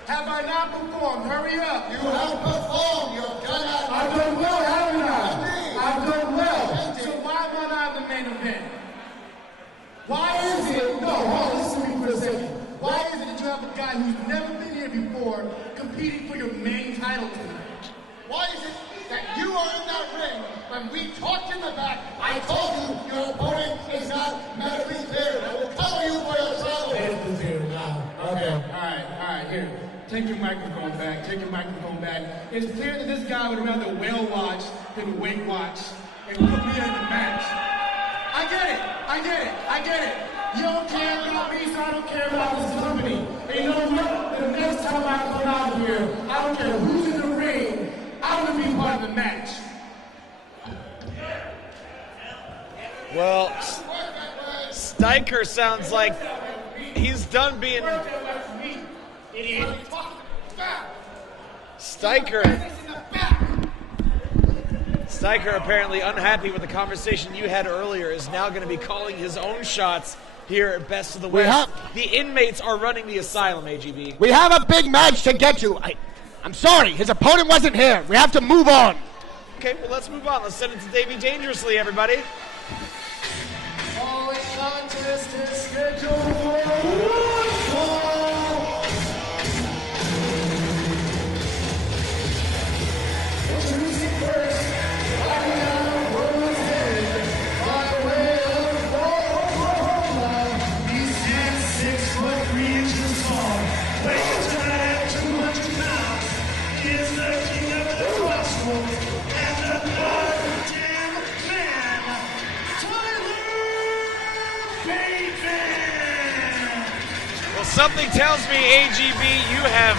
Have I not performed? Hurry up. You have performed. You've done it. I've done well, haven't I? I've done well. So why am I not the main event? Why is it? No, hold on, listen to me for a second. Why is it that you have a guy who's never been here before competing for your main title tonight? Why is it that you are in that ring when we talked in the back? I told you your opponent is not medically cleared. I will cover you for your trouble. Medically cleared now. Okay. All right, here. Take your microphone back. It's clear that this guy would rather whale watch than Weight Watch and put me in the match. I get it. You don't care about me, so I don't care about this company. And you know what? The next time I come out here, I don't care who's in the ring, I want to be part of the match. Well, Styker sounds like he's done being... Styker, apparently unhappy with the conversation you had earlier, is now going to be calling his own shots here at Best of the West. The inmates are running the asylum, AGB. We have a big match to get to. I'm sorry, his opponent wasn't here. We have to move on. Okay, well, let's move on. Let's send it to Davey Dangerously, everybody. Following contest is scheduled for one fall. Introducing first, fighting out of Rose Head, by way of Oklahoma. He stands 6'3" tall, weighs 200 pounds. He is the king of the crossroads and the goddamn man, Tyler Bateman. Well, something tells me, AGB, you have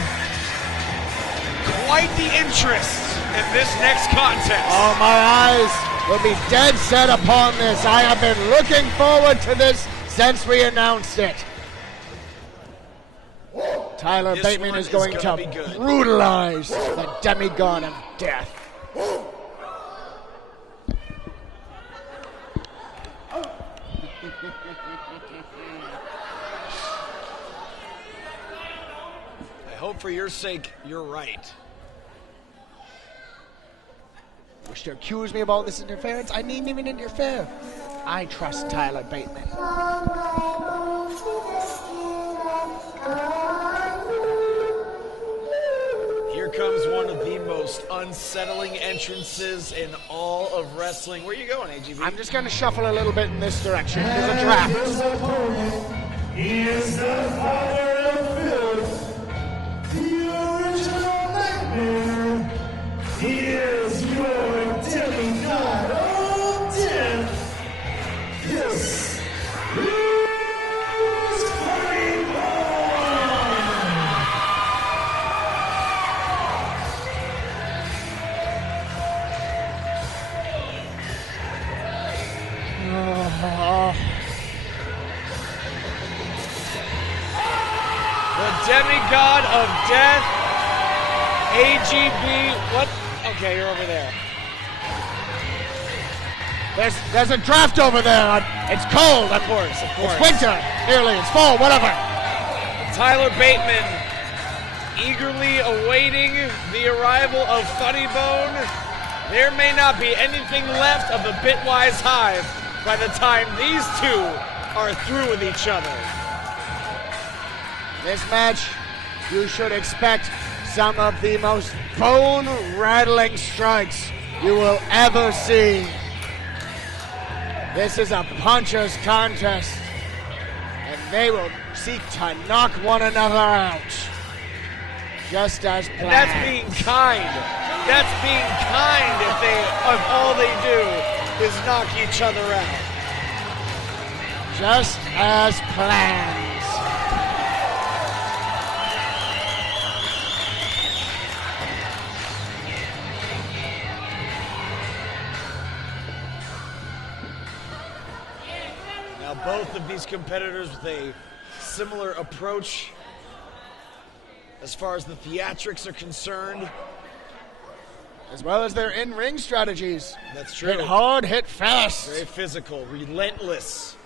quite the interest in this next contest. Oh, my eyes will be dead set upon this. I have been looking forward to this since we announced it. Tyler Bateman is going to brutalize the demigod of death. I hope for your sake you're right. Wish to accuse me of all this interference? I needn't even interfere. I trust Tyler Bateman. Here comes one of the most unsettling entrances in all of wrestling. Where are you going, AGB? I'm just going to shuffle a little bit in this direction. There's a draft. He is the father of filth, the original nightmare. He is your demigod. demigod of death, AGB. What? Okay, you're over there. There's a draft over there. It's cold. Of course. It's winter. Nearly. It's fall. Whatever. Tyler Bateman eagerly awaiting the arrival of Funnybone. There may not be anything left of the Bitwise Hive by the time these two are through with each other. This match, you should expect some of the most bone-rattling strikes you will ever see. This is a puncher's contest, and they will seek to knock one another out, just as planned. And that's being kind. That's being kind if all they do is knock each other out. Just as planned. Both of these competitors with a similar approach as far as the theatrics are concerned. As well as their in-ring strategies. That's true. Hit hard, hit fast. Very physical, relentless,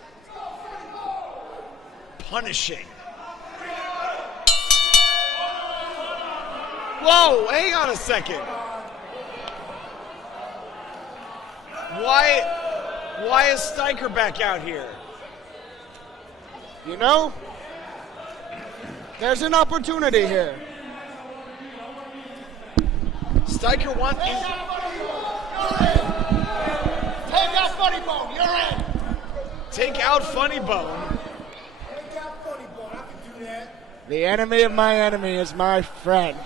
punishing. Whoa, hang on a second. Why is Styker back out here? You know, there's an opportunity here. Styker wants... Take out Funnybone, you're in! Take out Funnybone? Take out Funnybone, I can do that. The enemy of my enemy is my friend.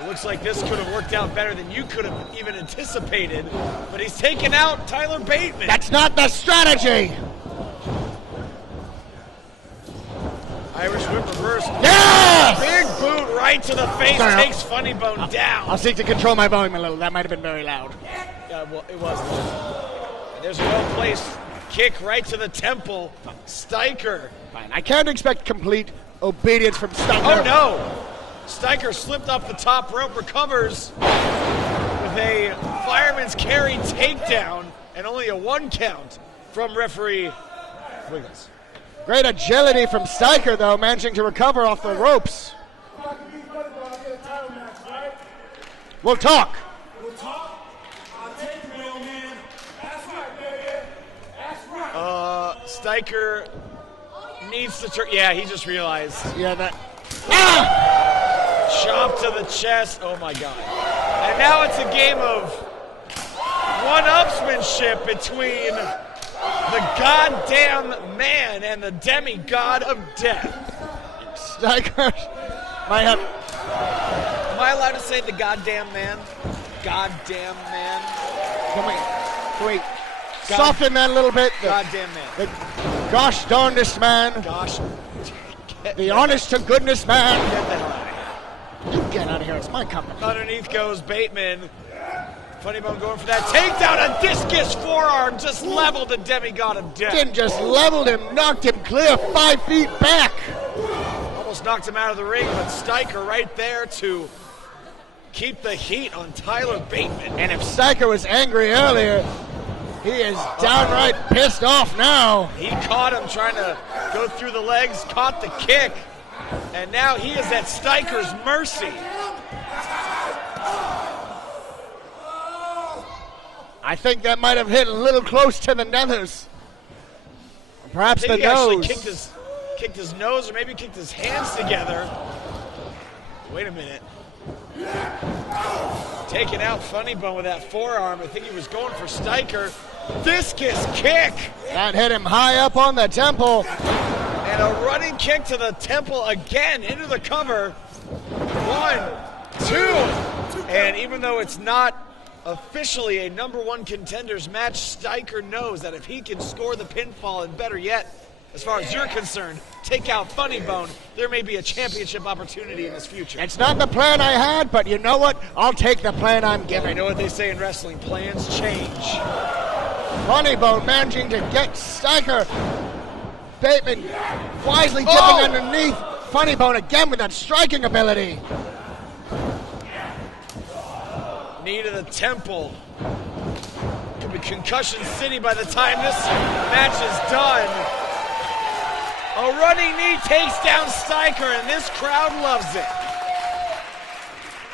It looks like this could have worked out better than you could have even anticipated, but he's taken out Tyler Bateman. That's not the strategy! Irish whip reverse. Yes! Big boot right to the face, takes Funnybone down. I'll seek to control my volume a little. That might have been very loud. Yeah, well, it was. There's a well-placed kick right to the temple. Styker. Fine. I can't expect complete obedience from Styker. Oh, no. Styker slipped off the top rope, recovers with a fireman's carry takedown, and only a 1 count from referee Wiggles. Great agility from Styker, though, managing to recover off the ropes. We'll talk. We'll talk? I'll take it, old man. That's right, baby. That's right. Styker needs to turn. Yeah, he just realized. Yeah, that. Chop to the chest. Oh, my God. And now it's a game of one-upsmanship between the goddamn man and the demigod of death. Styker might have. Am I allowed to say the goddamn man? Goddamn man. Can we soften that a little bit? Goddamn man. The gosh darndest man. Gosh. The honest to goodness man. Get the hell out of here. You get out of here. It's my company. Underneath goes Bateman. Funnybone going for that takedown. A discus forearm just leveled the demigod of death. Didn't just leveled him, knocked him clear 5 feet back. Almost knocked him out of the ring, but Styker right there to keep the heat on Tyler Bateman. And if Styker was angry earlier, he is downright pissed off now. He caught him trying to go through the legs, caught the kick, and now he is at Styker's mercy. I think that might have hit a little close to the nethers. Perhaps the nose. Actually kicked his nose, or maybe kicked his hands together. Wait a minute. Taking out Funnybone with that forearm. I think he was going for Styker. Discus kick. That hit him high up on the temple. And a running kick to the temple again into the cover. 1, 2. And even though it's not officially a #1 contenders match, Styker knows that if he can score the pinfall, and better yet, as far as you're concerned, take out Funnybone, there may be a championship opportunity in his future. It's not the plan I had, but you know what? I'll take the plan I'm given. You know what they say in wrestling, plans change. Funnybone managing to get Styker. Bateman wisely dipping underneath. Funnybone again with that striking ability. Knee to the temple. Could be concussion city by the time this match is done. A running knee takes down Styker, and this crowd loves it.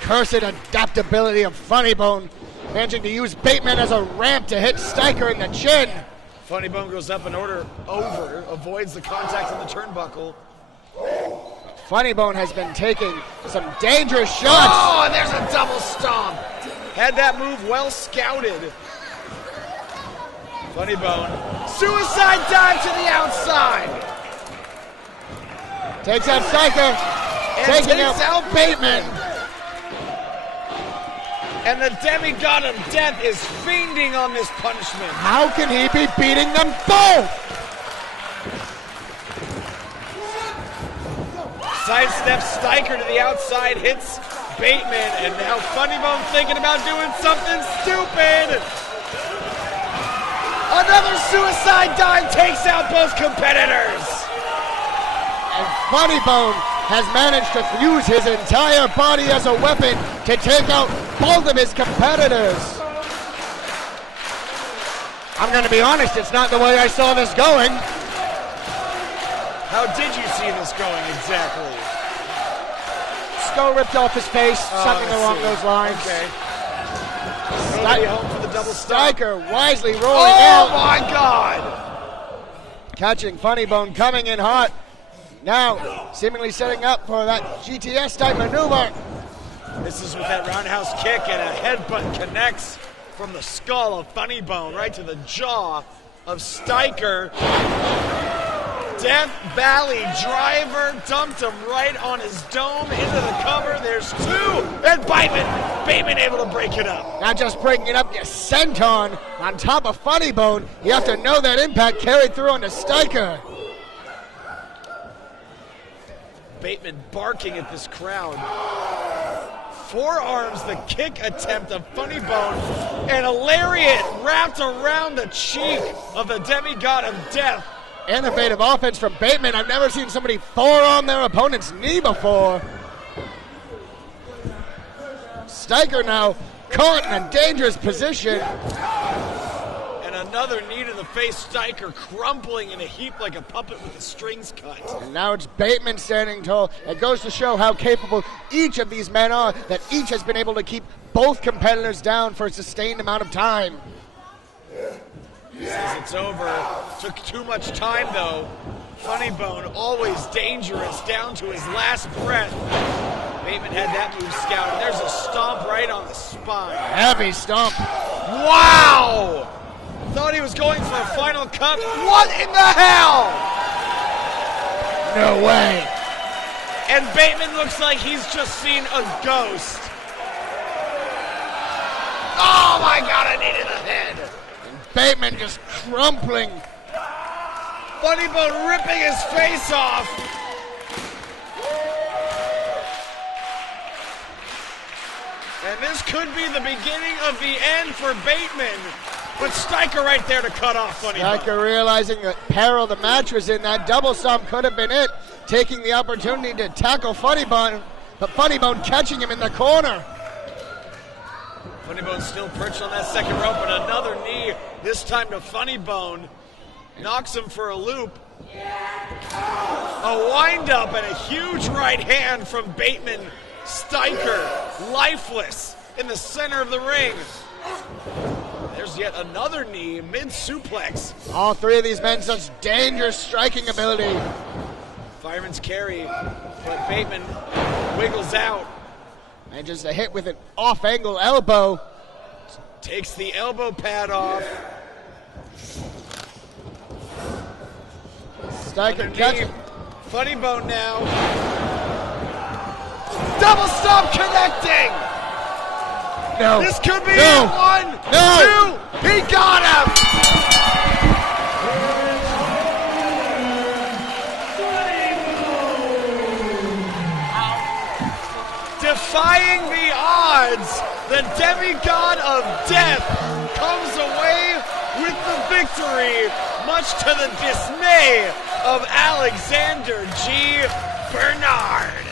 Cursed adaptability of Funnybone, managing to use Bateman as a ramp to hit Styker in the chin. Funnybone goes up and over, avoids the contact on the turnbuckle. Funnybone has been taking some dangerous shots. Oh, and there's a double stomp. Had that move well scouted. Funnybone, suicide dive to the outside. Takes out Styker, and taking takes out Bateman. And the demigod of death is fiending on this punishment. How can he be beating them both? Sidesteps Styker to the outside, hits Bateman, and now Funnybone thinking about doing something stupid. Another suicide dive takes out both competitors. And Funnybone has managed to use his entire body as a weapon to take out both of his competitors. I'm going to be honest, it's not the way I saw this going. How did you see this going exactly? Skull ripped off his face, something along those lines. Okay. Nobody home for the double stomp. Styker wisely rolling out. Oh my God! Catching Funnybone coming in hot. Now, seemingly setting up for that GTS type maneuver. This is with that roundhouse kick, and a headbutt connects from the skull of Funnybone right to the jaw of Styker. Death Valley driver dumped him right on his dome into the cover. There's two, and Bateman able to break it up. Not just breaking it up, you senton on top of Funnybone. You have to know that impact carried through onto Styker. Bateman barking at this crowd. Forearms the kick attempt of Funnybone, and a lariat wrapped around the cheek of the demigod of death. Innovative offense from Bateman. I've never seen somebody forearm their opponent's knee before. Styker now caught in a dangerous position. And another knee to the face, Styker crumpling in a heap like a puppet with the strings cut. And now it's Bateman standing tall. It goes to show how capable each of these men are, that each has been able to keep both competitors down for a sustained amount of time. Says it's over. Took too much time though. Funnybone always dangerous down to his last breath. Bateman had that move scouted. There's a stomp right on the spine. Heavy stomp. Wow! Thought he was going for a final cut. What in the hell? No way. And Bateman looks like he's just seen a ghost. Oh my God, I needed a head. Bateman just crumpling. Funnybone ripping his face off. And this could be the beginning of the end for Bateman. But Styker right there to cut off Funnybone. Styker realizing the peril the match was in. That double stomp could have been it. Taking the opportunity to tackle Funnybone, but Funnybone catching him in the corner. Funnybone still perched on that second rope, and another knee, this time to Funnybone. Knocks him for a loop. A wind-up and a huge right hand from Bateman. Styker, lifeless, in the center of the ring. There's yet another knee, mid-suplex. All three of these men, such dangerous striking ability. Fireman's carry, but Bateman wiggles out. And just a hit with an off-angle elbow. Takes the elbow pad off. Styker catching. Funnybone now. Double stomp connecting. No. This could be No. it. One, No. two. He got him. Defying the odds, the demigod of death comes away with the victory, much to the dismay of Alexander G. Bernard.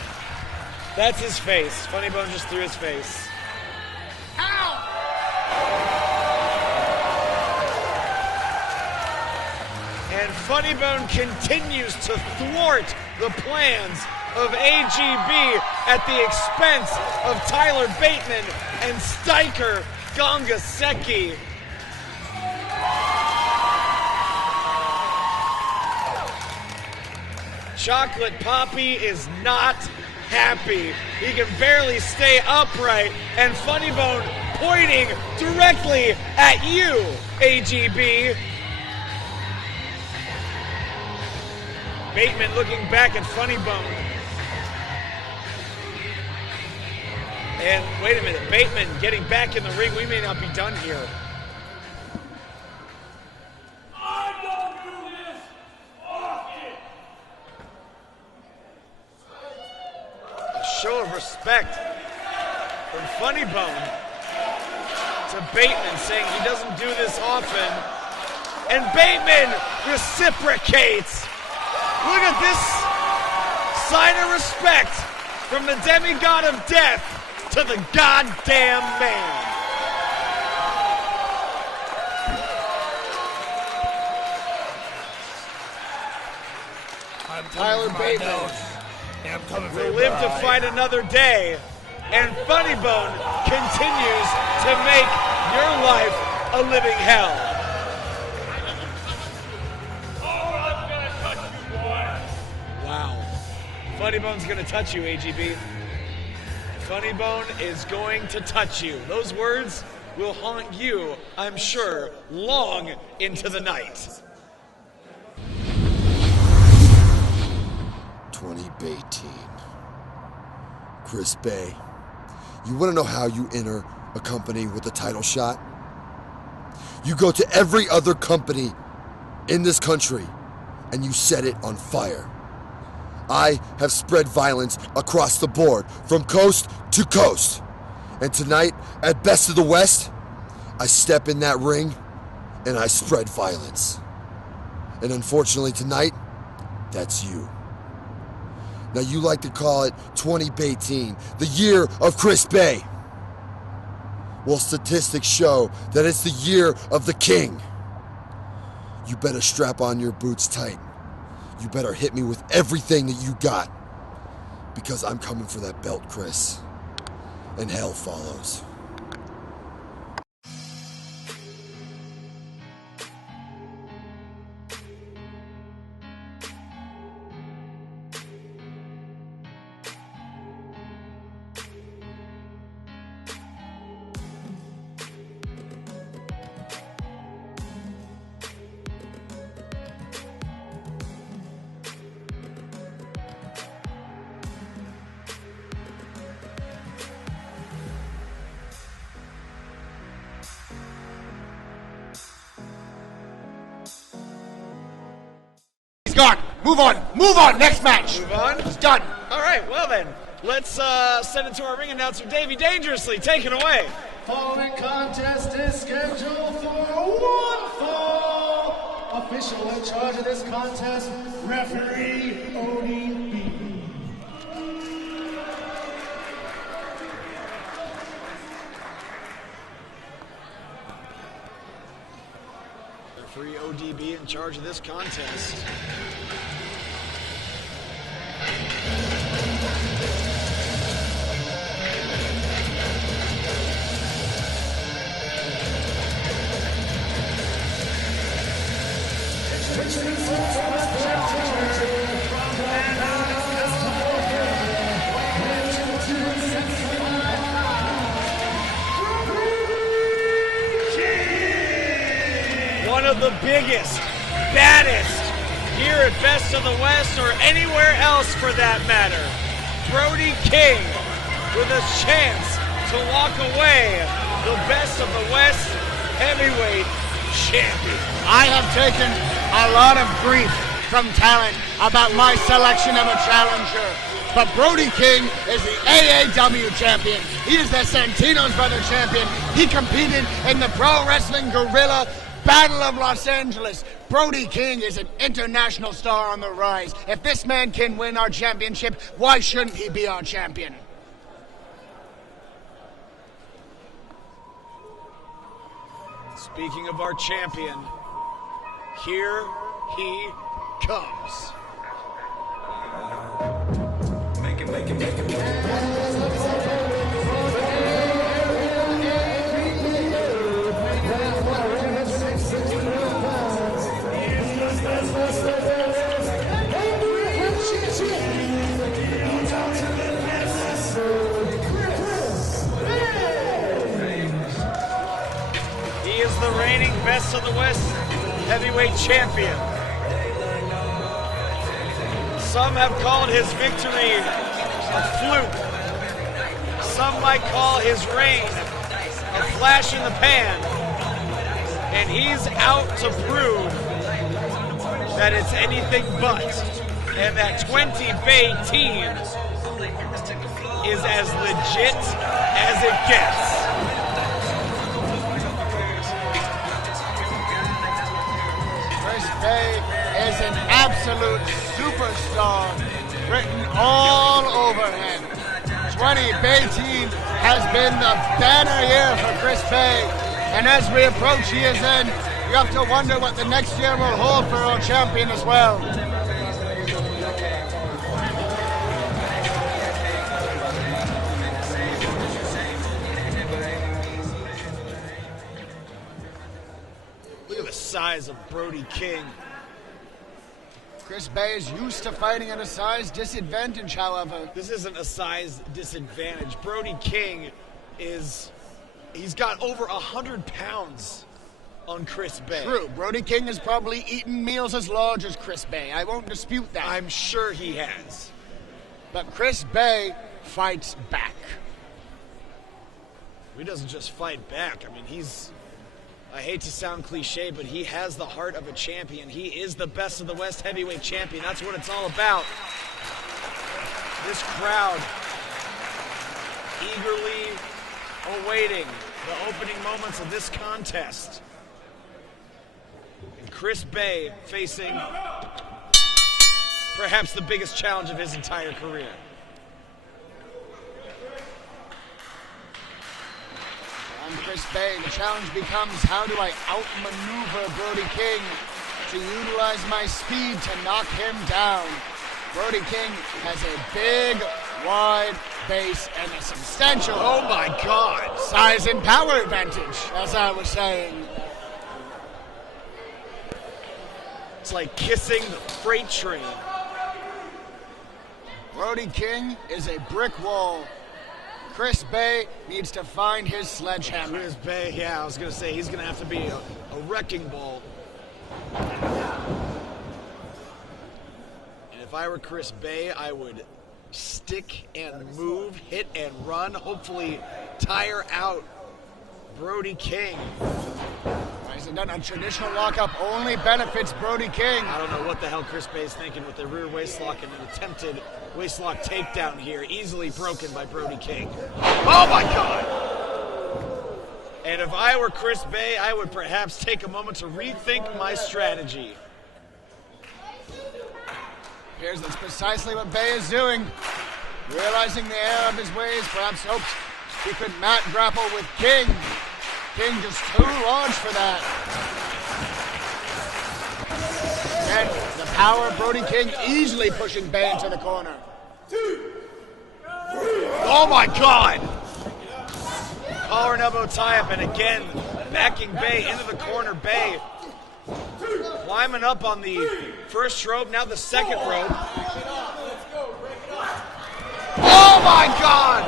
That's his face. Funnybone just threw his face. Ow! And Funnybone continues to thwart the plans of AGB at the expense of Tyler Bateman and Styker Gongaseki. Chocolate Poppy is not happy. He can barely stay upright, and Funnybone pointing directly at you, AGB. Bateman looking back at Funnybone. And wait a minute, Bateman getting back in the ring. We may not be done here. I don't do this often. A show of respect from Funnybone to Bateman, saying he doesn't do this often. And Bateman reciprocates. Look at this sign of respect from the demigod of death to the goddamn man. Tyler Bateman will live to fight another day, and Funnybone continues to make your life a living hell. Wow. Funnybone's gonna touch you, AGB. Funnybone is going to touch you. Those words will haunt you, I'm sure, long into the night. 2018. Chris Bay, you want to know how you enter a company with a title shot? You go to every other company in this country and you set it on fire. I have spread violence across the board, from coast to coast. And tonight, at Best of the West, I step in that ring and I spread violence. And unfortunately tonight, that's you. Now you like to call it 2018, the year of Chris Bay. Well, statistics show that it's the year of the king. You better strap on your boots tight. You better hit me with everything that you got. Because I'm coming for that belt, Chris. And hell follows. Gone. Move on, next match. Move on? It's done. All right, well then, let's send it to our ring announcer, Davey Dangerously. Take it away. Following contest is scheduled for one fall. Official in charge of this contest, referee ODB. Referee ODB in charge of this contest. One of the biggest, baddest here at Best of the West or anywhere else for that matter. Brody King with a chance to walk away the Best of the West heavyweight champion. I have taken a lot of grief from talent about my selection of a challenger. But Brody King is the AAW champion. He is the Santino's brother champion. He competed in the Pro Wrestling Guerrilla Battle of Los Angeles. Brody King is an international star on the rise. If this man can win our championship, why shouldn't he be our champion? Speaking of our champion, here he comes. Make it. He is the reigning Best of the West heavyweight champion. Some have called his victory a fluke. Some might call his reign a flash in the pan. And he's out to prove that it's anything but. And that 20 Bay team is as legit as it gets. Chris Bay is an absolute superstar written all over him. 20 Bay team has been the banner year for Chris Bay. And as we approach year's end, you have to wonder what the next year will hold for our champion as well. Look at the size of Brody King. Chris Bay is used to fighting at a size disadvantage, however. This isn't a size disadvantage. Brody King he's got over 100 pounds on Chris Bay. True. Brody King has probably eaten meals as large as Chris Bay. I won't dispute that. I'm sure he has. But Chris Bay fights back. He doesn't just fight back. I mean, I hate to sound cliche, but he has the heart of a champion. He is the Best of the West heavyweight champion. That's what it's all about. This crowd eagerly awaiting the opening moments of this contest. And Chris Bay facing perhaps the biggest challenge of his entire career. I'm Chris Bay. The challenge becomes, how do I outmaneuver Brody King to utilize my speed to knock him down? Brody King has a big, wide base and a substantial, oh my God, size and power advantage, as I was saying. It's like kissing the freight train. Brody King is a brick wall. Chris Bay needs to find his sledgehammer. Chris Bay, yeah, I was going to say, he's going to have to be a wrecking ball. And if I were Chris Bay, I would stick and move, hit and run, hopefully tire out Brody King. A traditional lockup only benefits Brody King. I don't know what the hell Chris Bay is thinking with the rear waist lock and an attempted waist lock takedown here, easily broken by Brody King. Oh my God! And if I were Chris Bay, I would perhaps take a moment to rethink my strategy. Here's that's precisely what Bay is doing. Realizing the error of his ways, perhaps hopes he could mat grapple with King. King just too large for that. And the power of Brody King easily pushing Bay into the corner. Oh my God! Collar and elbow tie-up, and again, backing Bay into the corner. Bay climbing up on the first rope, now the second rope. Oh my God!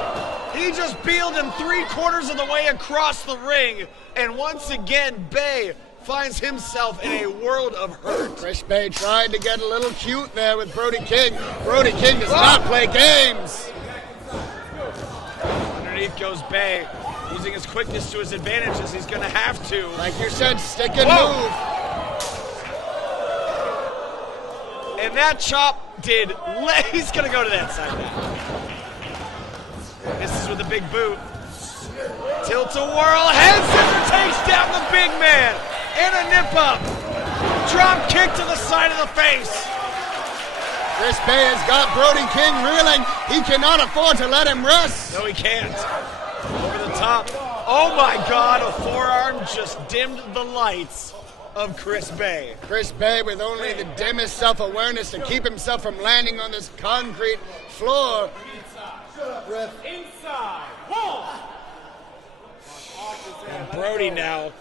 He just peeled him 3/4 of the way across the ring, and once again, Bay finds himself in a world of hurt. Chris Bay tried to get a little cute there with Brody King. Brody King does not play games. Underneath goes Bay, using his quickness to his advantage as he's going to have to. Like you said, stick and move. And that chop did, he's going to go to that side now. This is with a big boot. Tilt-a-whirl, head scissor takes down the big man. And a nip up. Drop kick to the side of the face. Chris Bay has got Brody King reeling. He cannot afford to let him rest. No, he can't. Over the top. Oh my God, a forearm just dimmed the lights of Chris Bay. Chris Bay with only the dimmest self-awareness to keep himself from landing on this concrete floor. Inside. And Brody now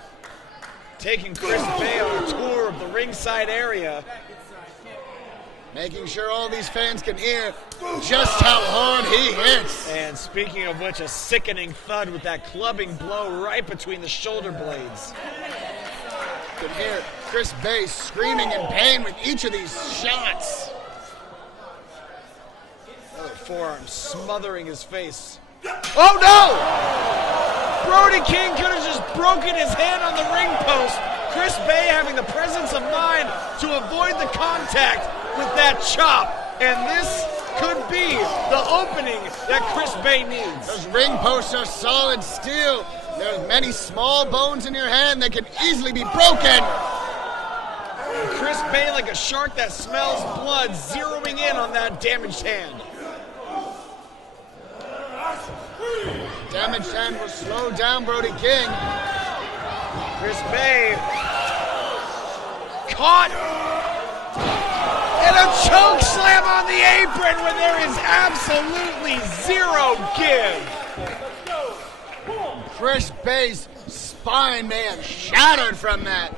taking Chris Bay on a tour of the ringside area. Making sure all these fans can hear just how hard he hits. And speaking of which, a sickening thud with that clubbing blow right between the shoulder blades. You can hear Chris Bay screaming in pain with each of these shots. Another forearm smothering his face. Oh no! Brody King could have just broken his hand on the ring post. Chris Bay having the presence of mind to avoid the contact with that chop. And this could be the opening that Chris Bay needs. Those ring posts are solid steel. There's many small bones in your hand that can easily be broken. Chris Bay like a shark that smells blood, zeroing in on that damaged hand. Damaged hand will slow down Brody King. Chris Bay caught. And a choke slam on the apron when there is absolutely zero give. Chris Bay's spine may have shattered from that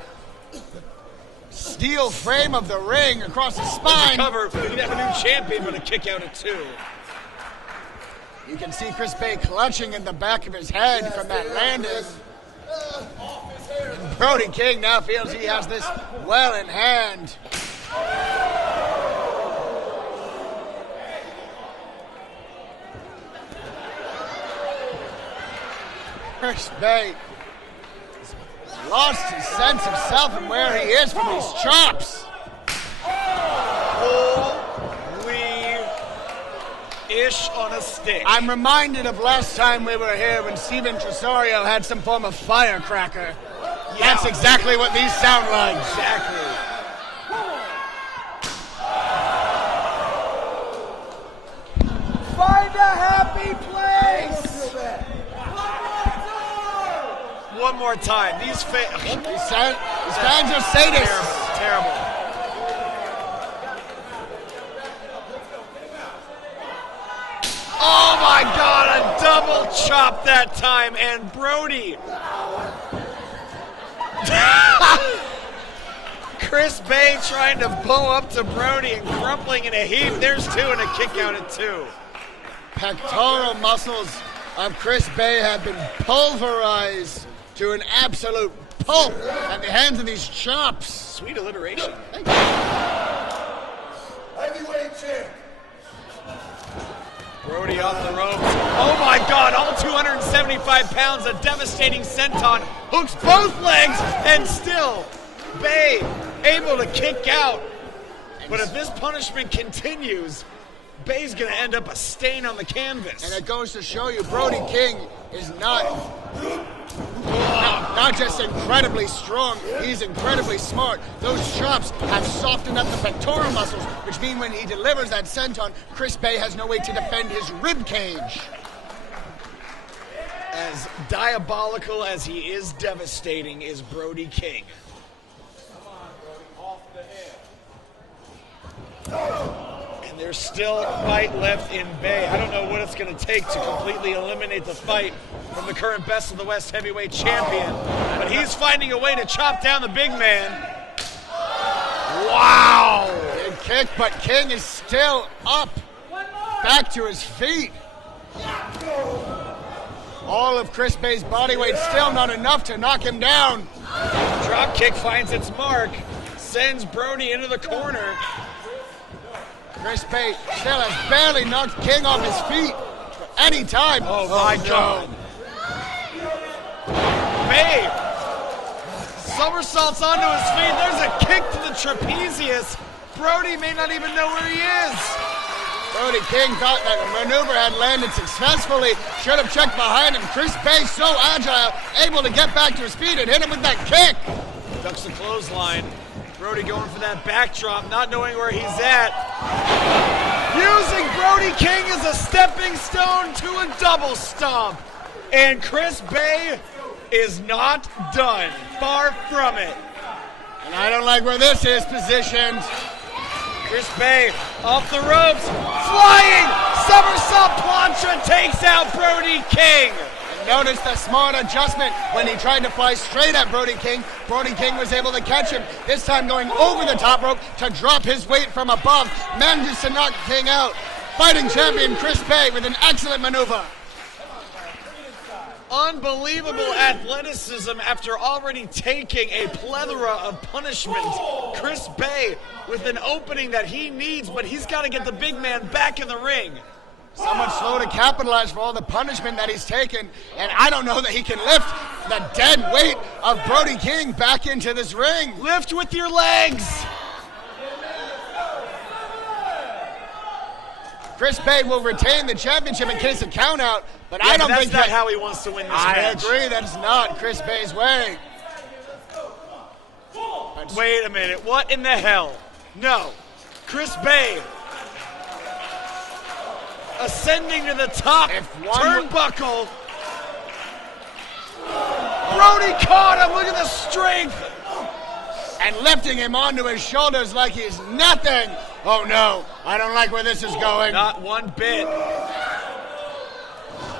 steel frame of the ring across the spine. Cover, we'd have a new champion, but a kick out at 2. You can see Chris Bay clutching in the back of his head from that landing. And Brody King now feels he has this well in hand. Chris Bay has lost his sense of self and where he is from these chops. Holy-ish on a stick. I'm reminded of last time we were here when Steven Tresario had some form of firecracker. Yeah. That's exactly what these sound like. Exactly. Find a happy place! One more time. These fans are sadists. Terrible. Oh my God, a double chop that time, and Brody. Chris Bay trying to bow up to Brody and crumpling in a heap. There's 2 and a kick out at 2. Pectoral muscles of Chris Bay have been pulverized to an absolute pulp at the hands of these chops. Sweet alliteration. Heavyweight champ. Brody off the ropes. Oh my God, all 275 pounds, a devastating senton, hooks both legs, and still Bay able to kick out. But if this punishment continues, Bay's gonna end up a stain on the canvas. And it goes to show you Brody King is not just incredibly strong, he's incredibly smart. Those chops have softened up the pectoral muscles, which mean when he delivers that senton, Chris Bay has no way to defend his rib cage. As diabolical as he is devastating is Brody King. And there's still a fight left in Bay. I don't know what it's going to take to completely eliminate the fight from the current Best of the West heavyweight champion. But he's finding a way to chop down the big man. Wow! Big kick, but King is still up. Back to his feet. All of Chris Bay's body weight still not enough to knock him down. Drop kick finds its mark. Sends Brody into the corner. Chris Bay still has barely knocked King off his feet for any time. Oh my God. Bay somersaults onto his feet. There's a kick to the trapezius. Brody may not even know where he is. Brody King thought that maneuver had landed successfully. Should have checked behind him. Chris Bay so agile, able to get back to his feet and hit him with that kick. Ducks the clothesline. Brody going for that backdrop, not knowing where he's at. Using Brody King as a stepping stone to a double stomp. And Chris Bay is not done. Far from it. And I don't like where this is positioned. Chris Bay off the ropes, flying! Somersault plancha takes out Brody King. Notice the smart adjustment when he tried to fly straight at Brody King. Brody King was able to catch him, this time going over the top rope to drop his weight from above. Manages to knock King out. Fighting champion Chris Bay with an excellent maneuver. Unbelievable athleticism after already taking a plethora of punishment. Chris Bay with an opening that he needs, but he's got to get the big man back in the ring. Somewhat slow to capitalize for all the punishment that he's taken, and I don't know that he can lift the dead weight of Brody King back into this ring. Lift with your legs. Chris Bay will retain the championship in case of countout, but I don't think that's not how he wants to win this match. I agree, that's not Chris Bay's way. Wait a minute, what in the hell? No, Chris Bay ascending to the top turnbuckle. Brody caught him, look at the strength. And lifting him onto his shoulders like he's nothing. Oh no, I don't like where this is going. Not one bit.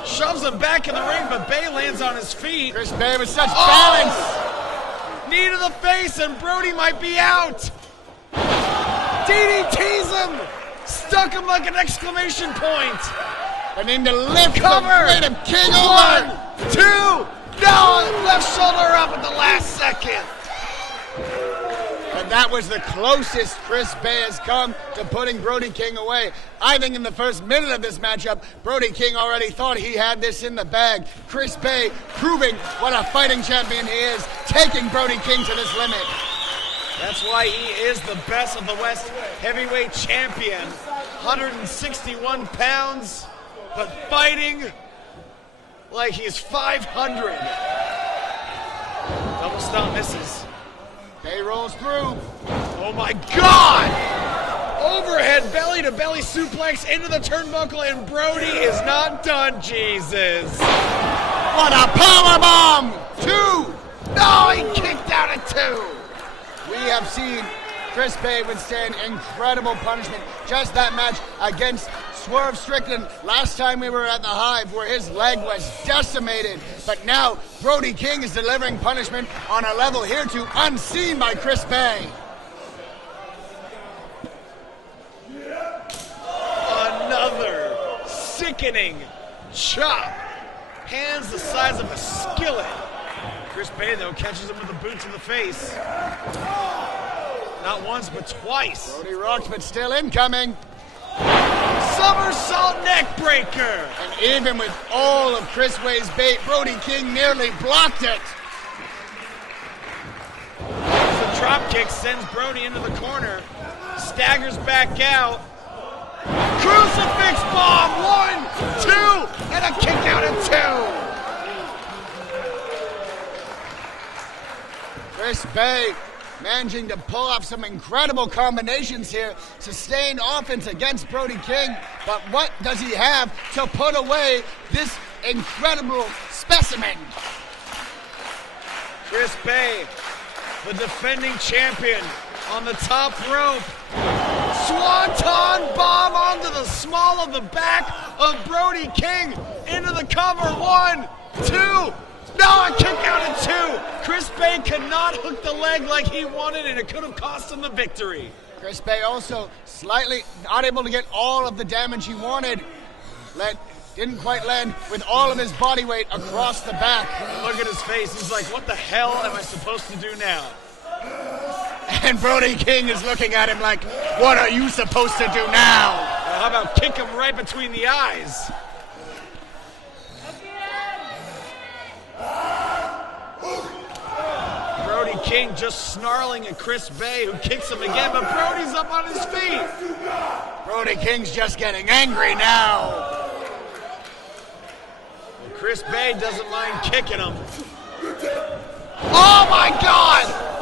Shoves him back in the ring, but Bay lands on his feet. Chris Bay with such balance. Knee to the face, and Brody might be out. DDTs him. Stuck him like an exclamation point. I need to lift Cover. the weight of King One, over. two. No, left shoulder up at the last second. And that was the closest Chris Bay has come to putting Brody King away. I think in the first minute of this matchup, Brody King already thought he had this in the bag. Chris Bay proving what a fighting champion he is, taking Brody King to this limit. That's why he is the best of the West heavyweight champion. 161 pounds, but fighting like he's 500. Double stomp misses. Bay rolls through. Oh my God! Overhead belly-to-belly suplex into the turnbuckle, and Brody is not done. Jesus. What a powerbomb! 2! No, he kicked out at 2. We have seen Chris Bay withstand incredible punishment. Just that match against Swerve Strickland last time we were at the Hive, where his leg was decimated. But now Brody King is delivering punishment on a level hereto unseen by Chris Bay. Another sickening chop. Hands the size of a skillet. Chris Bay, though, catches him with a boot to the face. Not once, but twice. Brody rocks, but still incoming. Somersault neck breaker. And even with all of Chris Bay's bait, Brody King nearly blocked it. The drop kick sends Brody into the corner. Staggers back out. Crucifix bomb. 1, 2, and a kick out at 2. Chris Bay managing to pull off some incredible combinations here. Sustained offense against Brody King. But what does he have to put away this incredible specimen? Chris Bay, the defending champion, on the top rope. Swanton bomb onto the small of the back of Brody King. Into the cover. 1, 2. No, a kick out at 2. Chris Bay could not hook the leg like he wanted, and it could have cost him the victory. Chris Bay also slightly not able to get all of the damage he wanted. Didn't quite land with all of his body weight across the back. Look at his face. He's like, what the hell am I supposed to do now? And Brody King is looking at him like, what are you supposed to do now? Well, how about kick him right between the eyes? Brody King just snarling at Chris Bay, who kicks him again, but Brody's up on his feet. Brody King's just getting angry now. Chris Bay doesn't mind kicking him. Oh my God!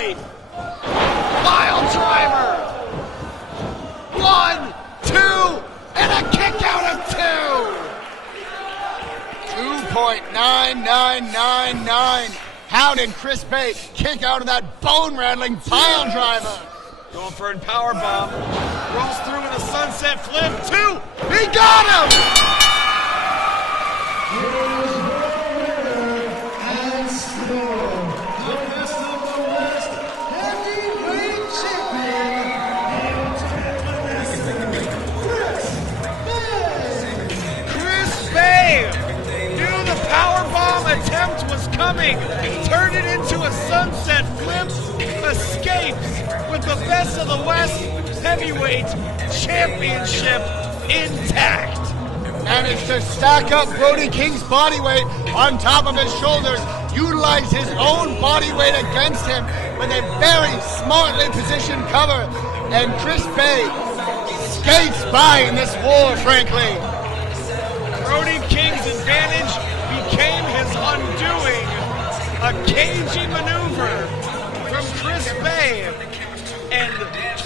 right. Pile driver. 1, 2, and a kick out of 2.9999. Pounding Chris Bay, kick out of that bone-rattling pile driver. Going for a power bomb. Rolls through with a sunset flip. 2. He got him! And still, the best of the West heavyweight champion, Chris Bay knew the power bomb attempt was coming. Turned it into a sunset flip. Escapes with the best of the West heavyweight championship intact. Managed to stack up Brody King's body weight on top of his shoulders, utilize his own body weight against him with a very smartly positioned cover, and Chris Bay skates by in this war, frankly. Brody King's advantage became his undoing. A cagey maneuver from Chris Bay, and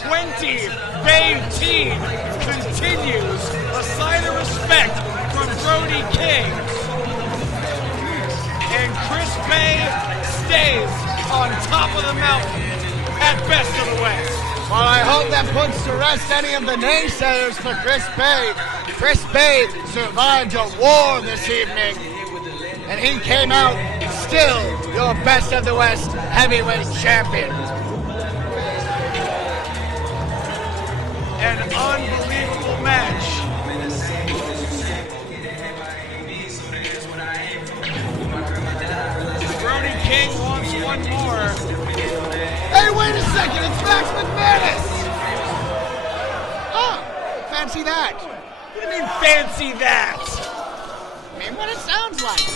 20 Bay team continues a sign of respect from Brody King, and Chris Bay stays on top of the mountain at Best of the West. Well, I hope that puts to rest any of the naysayers for Chris Bay. Chris Bay survived a war this evening, and he came out still your Best of the West heavyweight champion. An unbelievable match. Brody King wants one more. Hey, wait a second, it's Max McManus! Oh, fancy that. What do you mean fancy that? I mean, what it sounds like.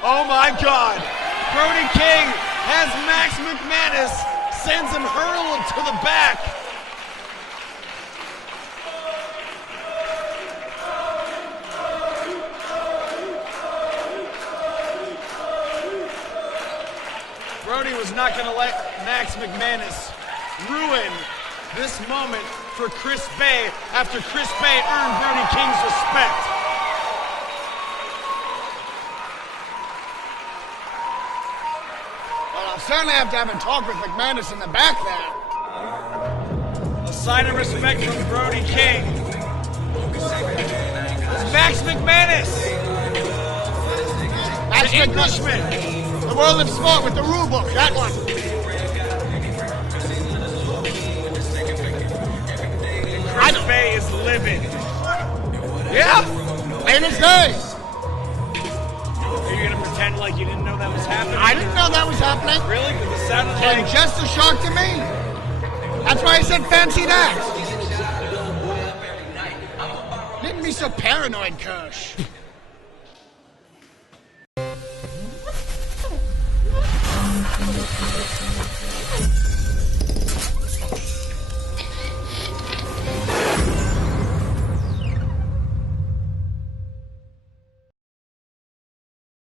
Oh my God! Brody King has Max McManus, sends him hurling to the back. Brody was not going to let Max McManus ruin this moment for Chris Bay after Chris Bay earned Brody King's respect. Well, I'll certainly have to have a talk with McManus in the back there. A sign of respect from Brody King. Max McManus. Max The Englishman. The World of Sport with the rule book, that one. Chris Bay is living. Yeah, plain as day. Are you gonna pretend like you didn't know that was happening? I didn't know that was happening. Really? Because it sounded Came like just a shock to me. That's why I said fancy that. Didn't be so paranoid, Kirsch.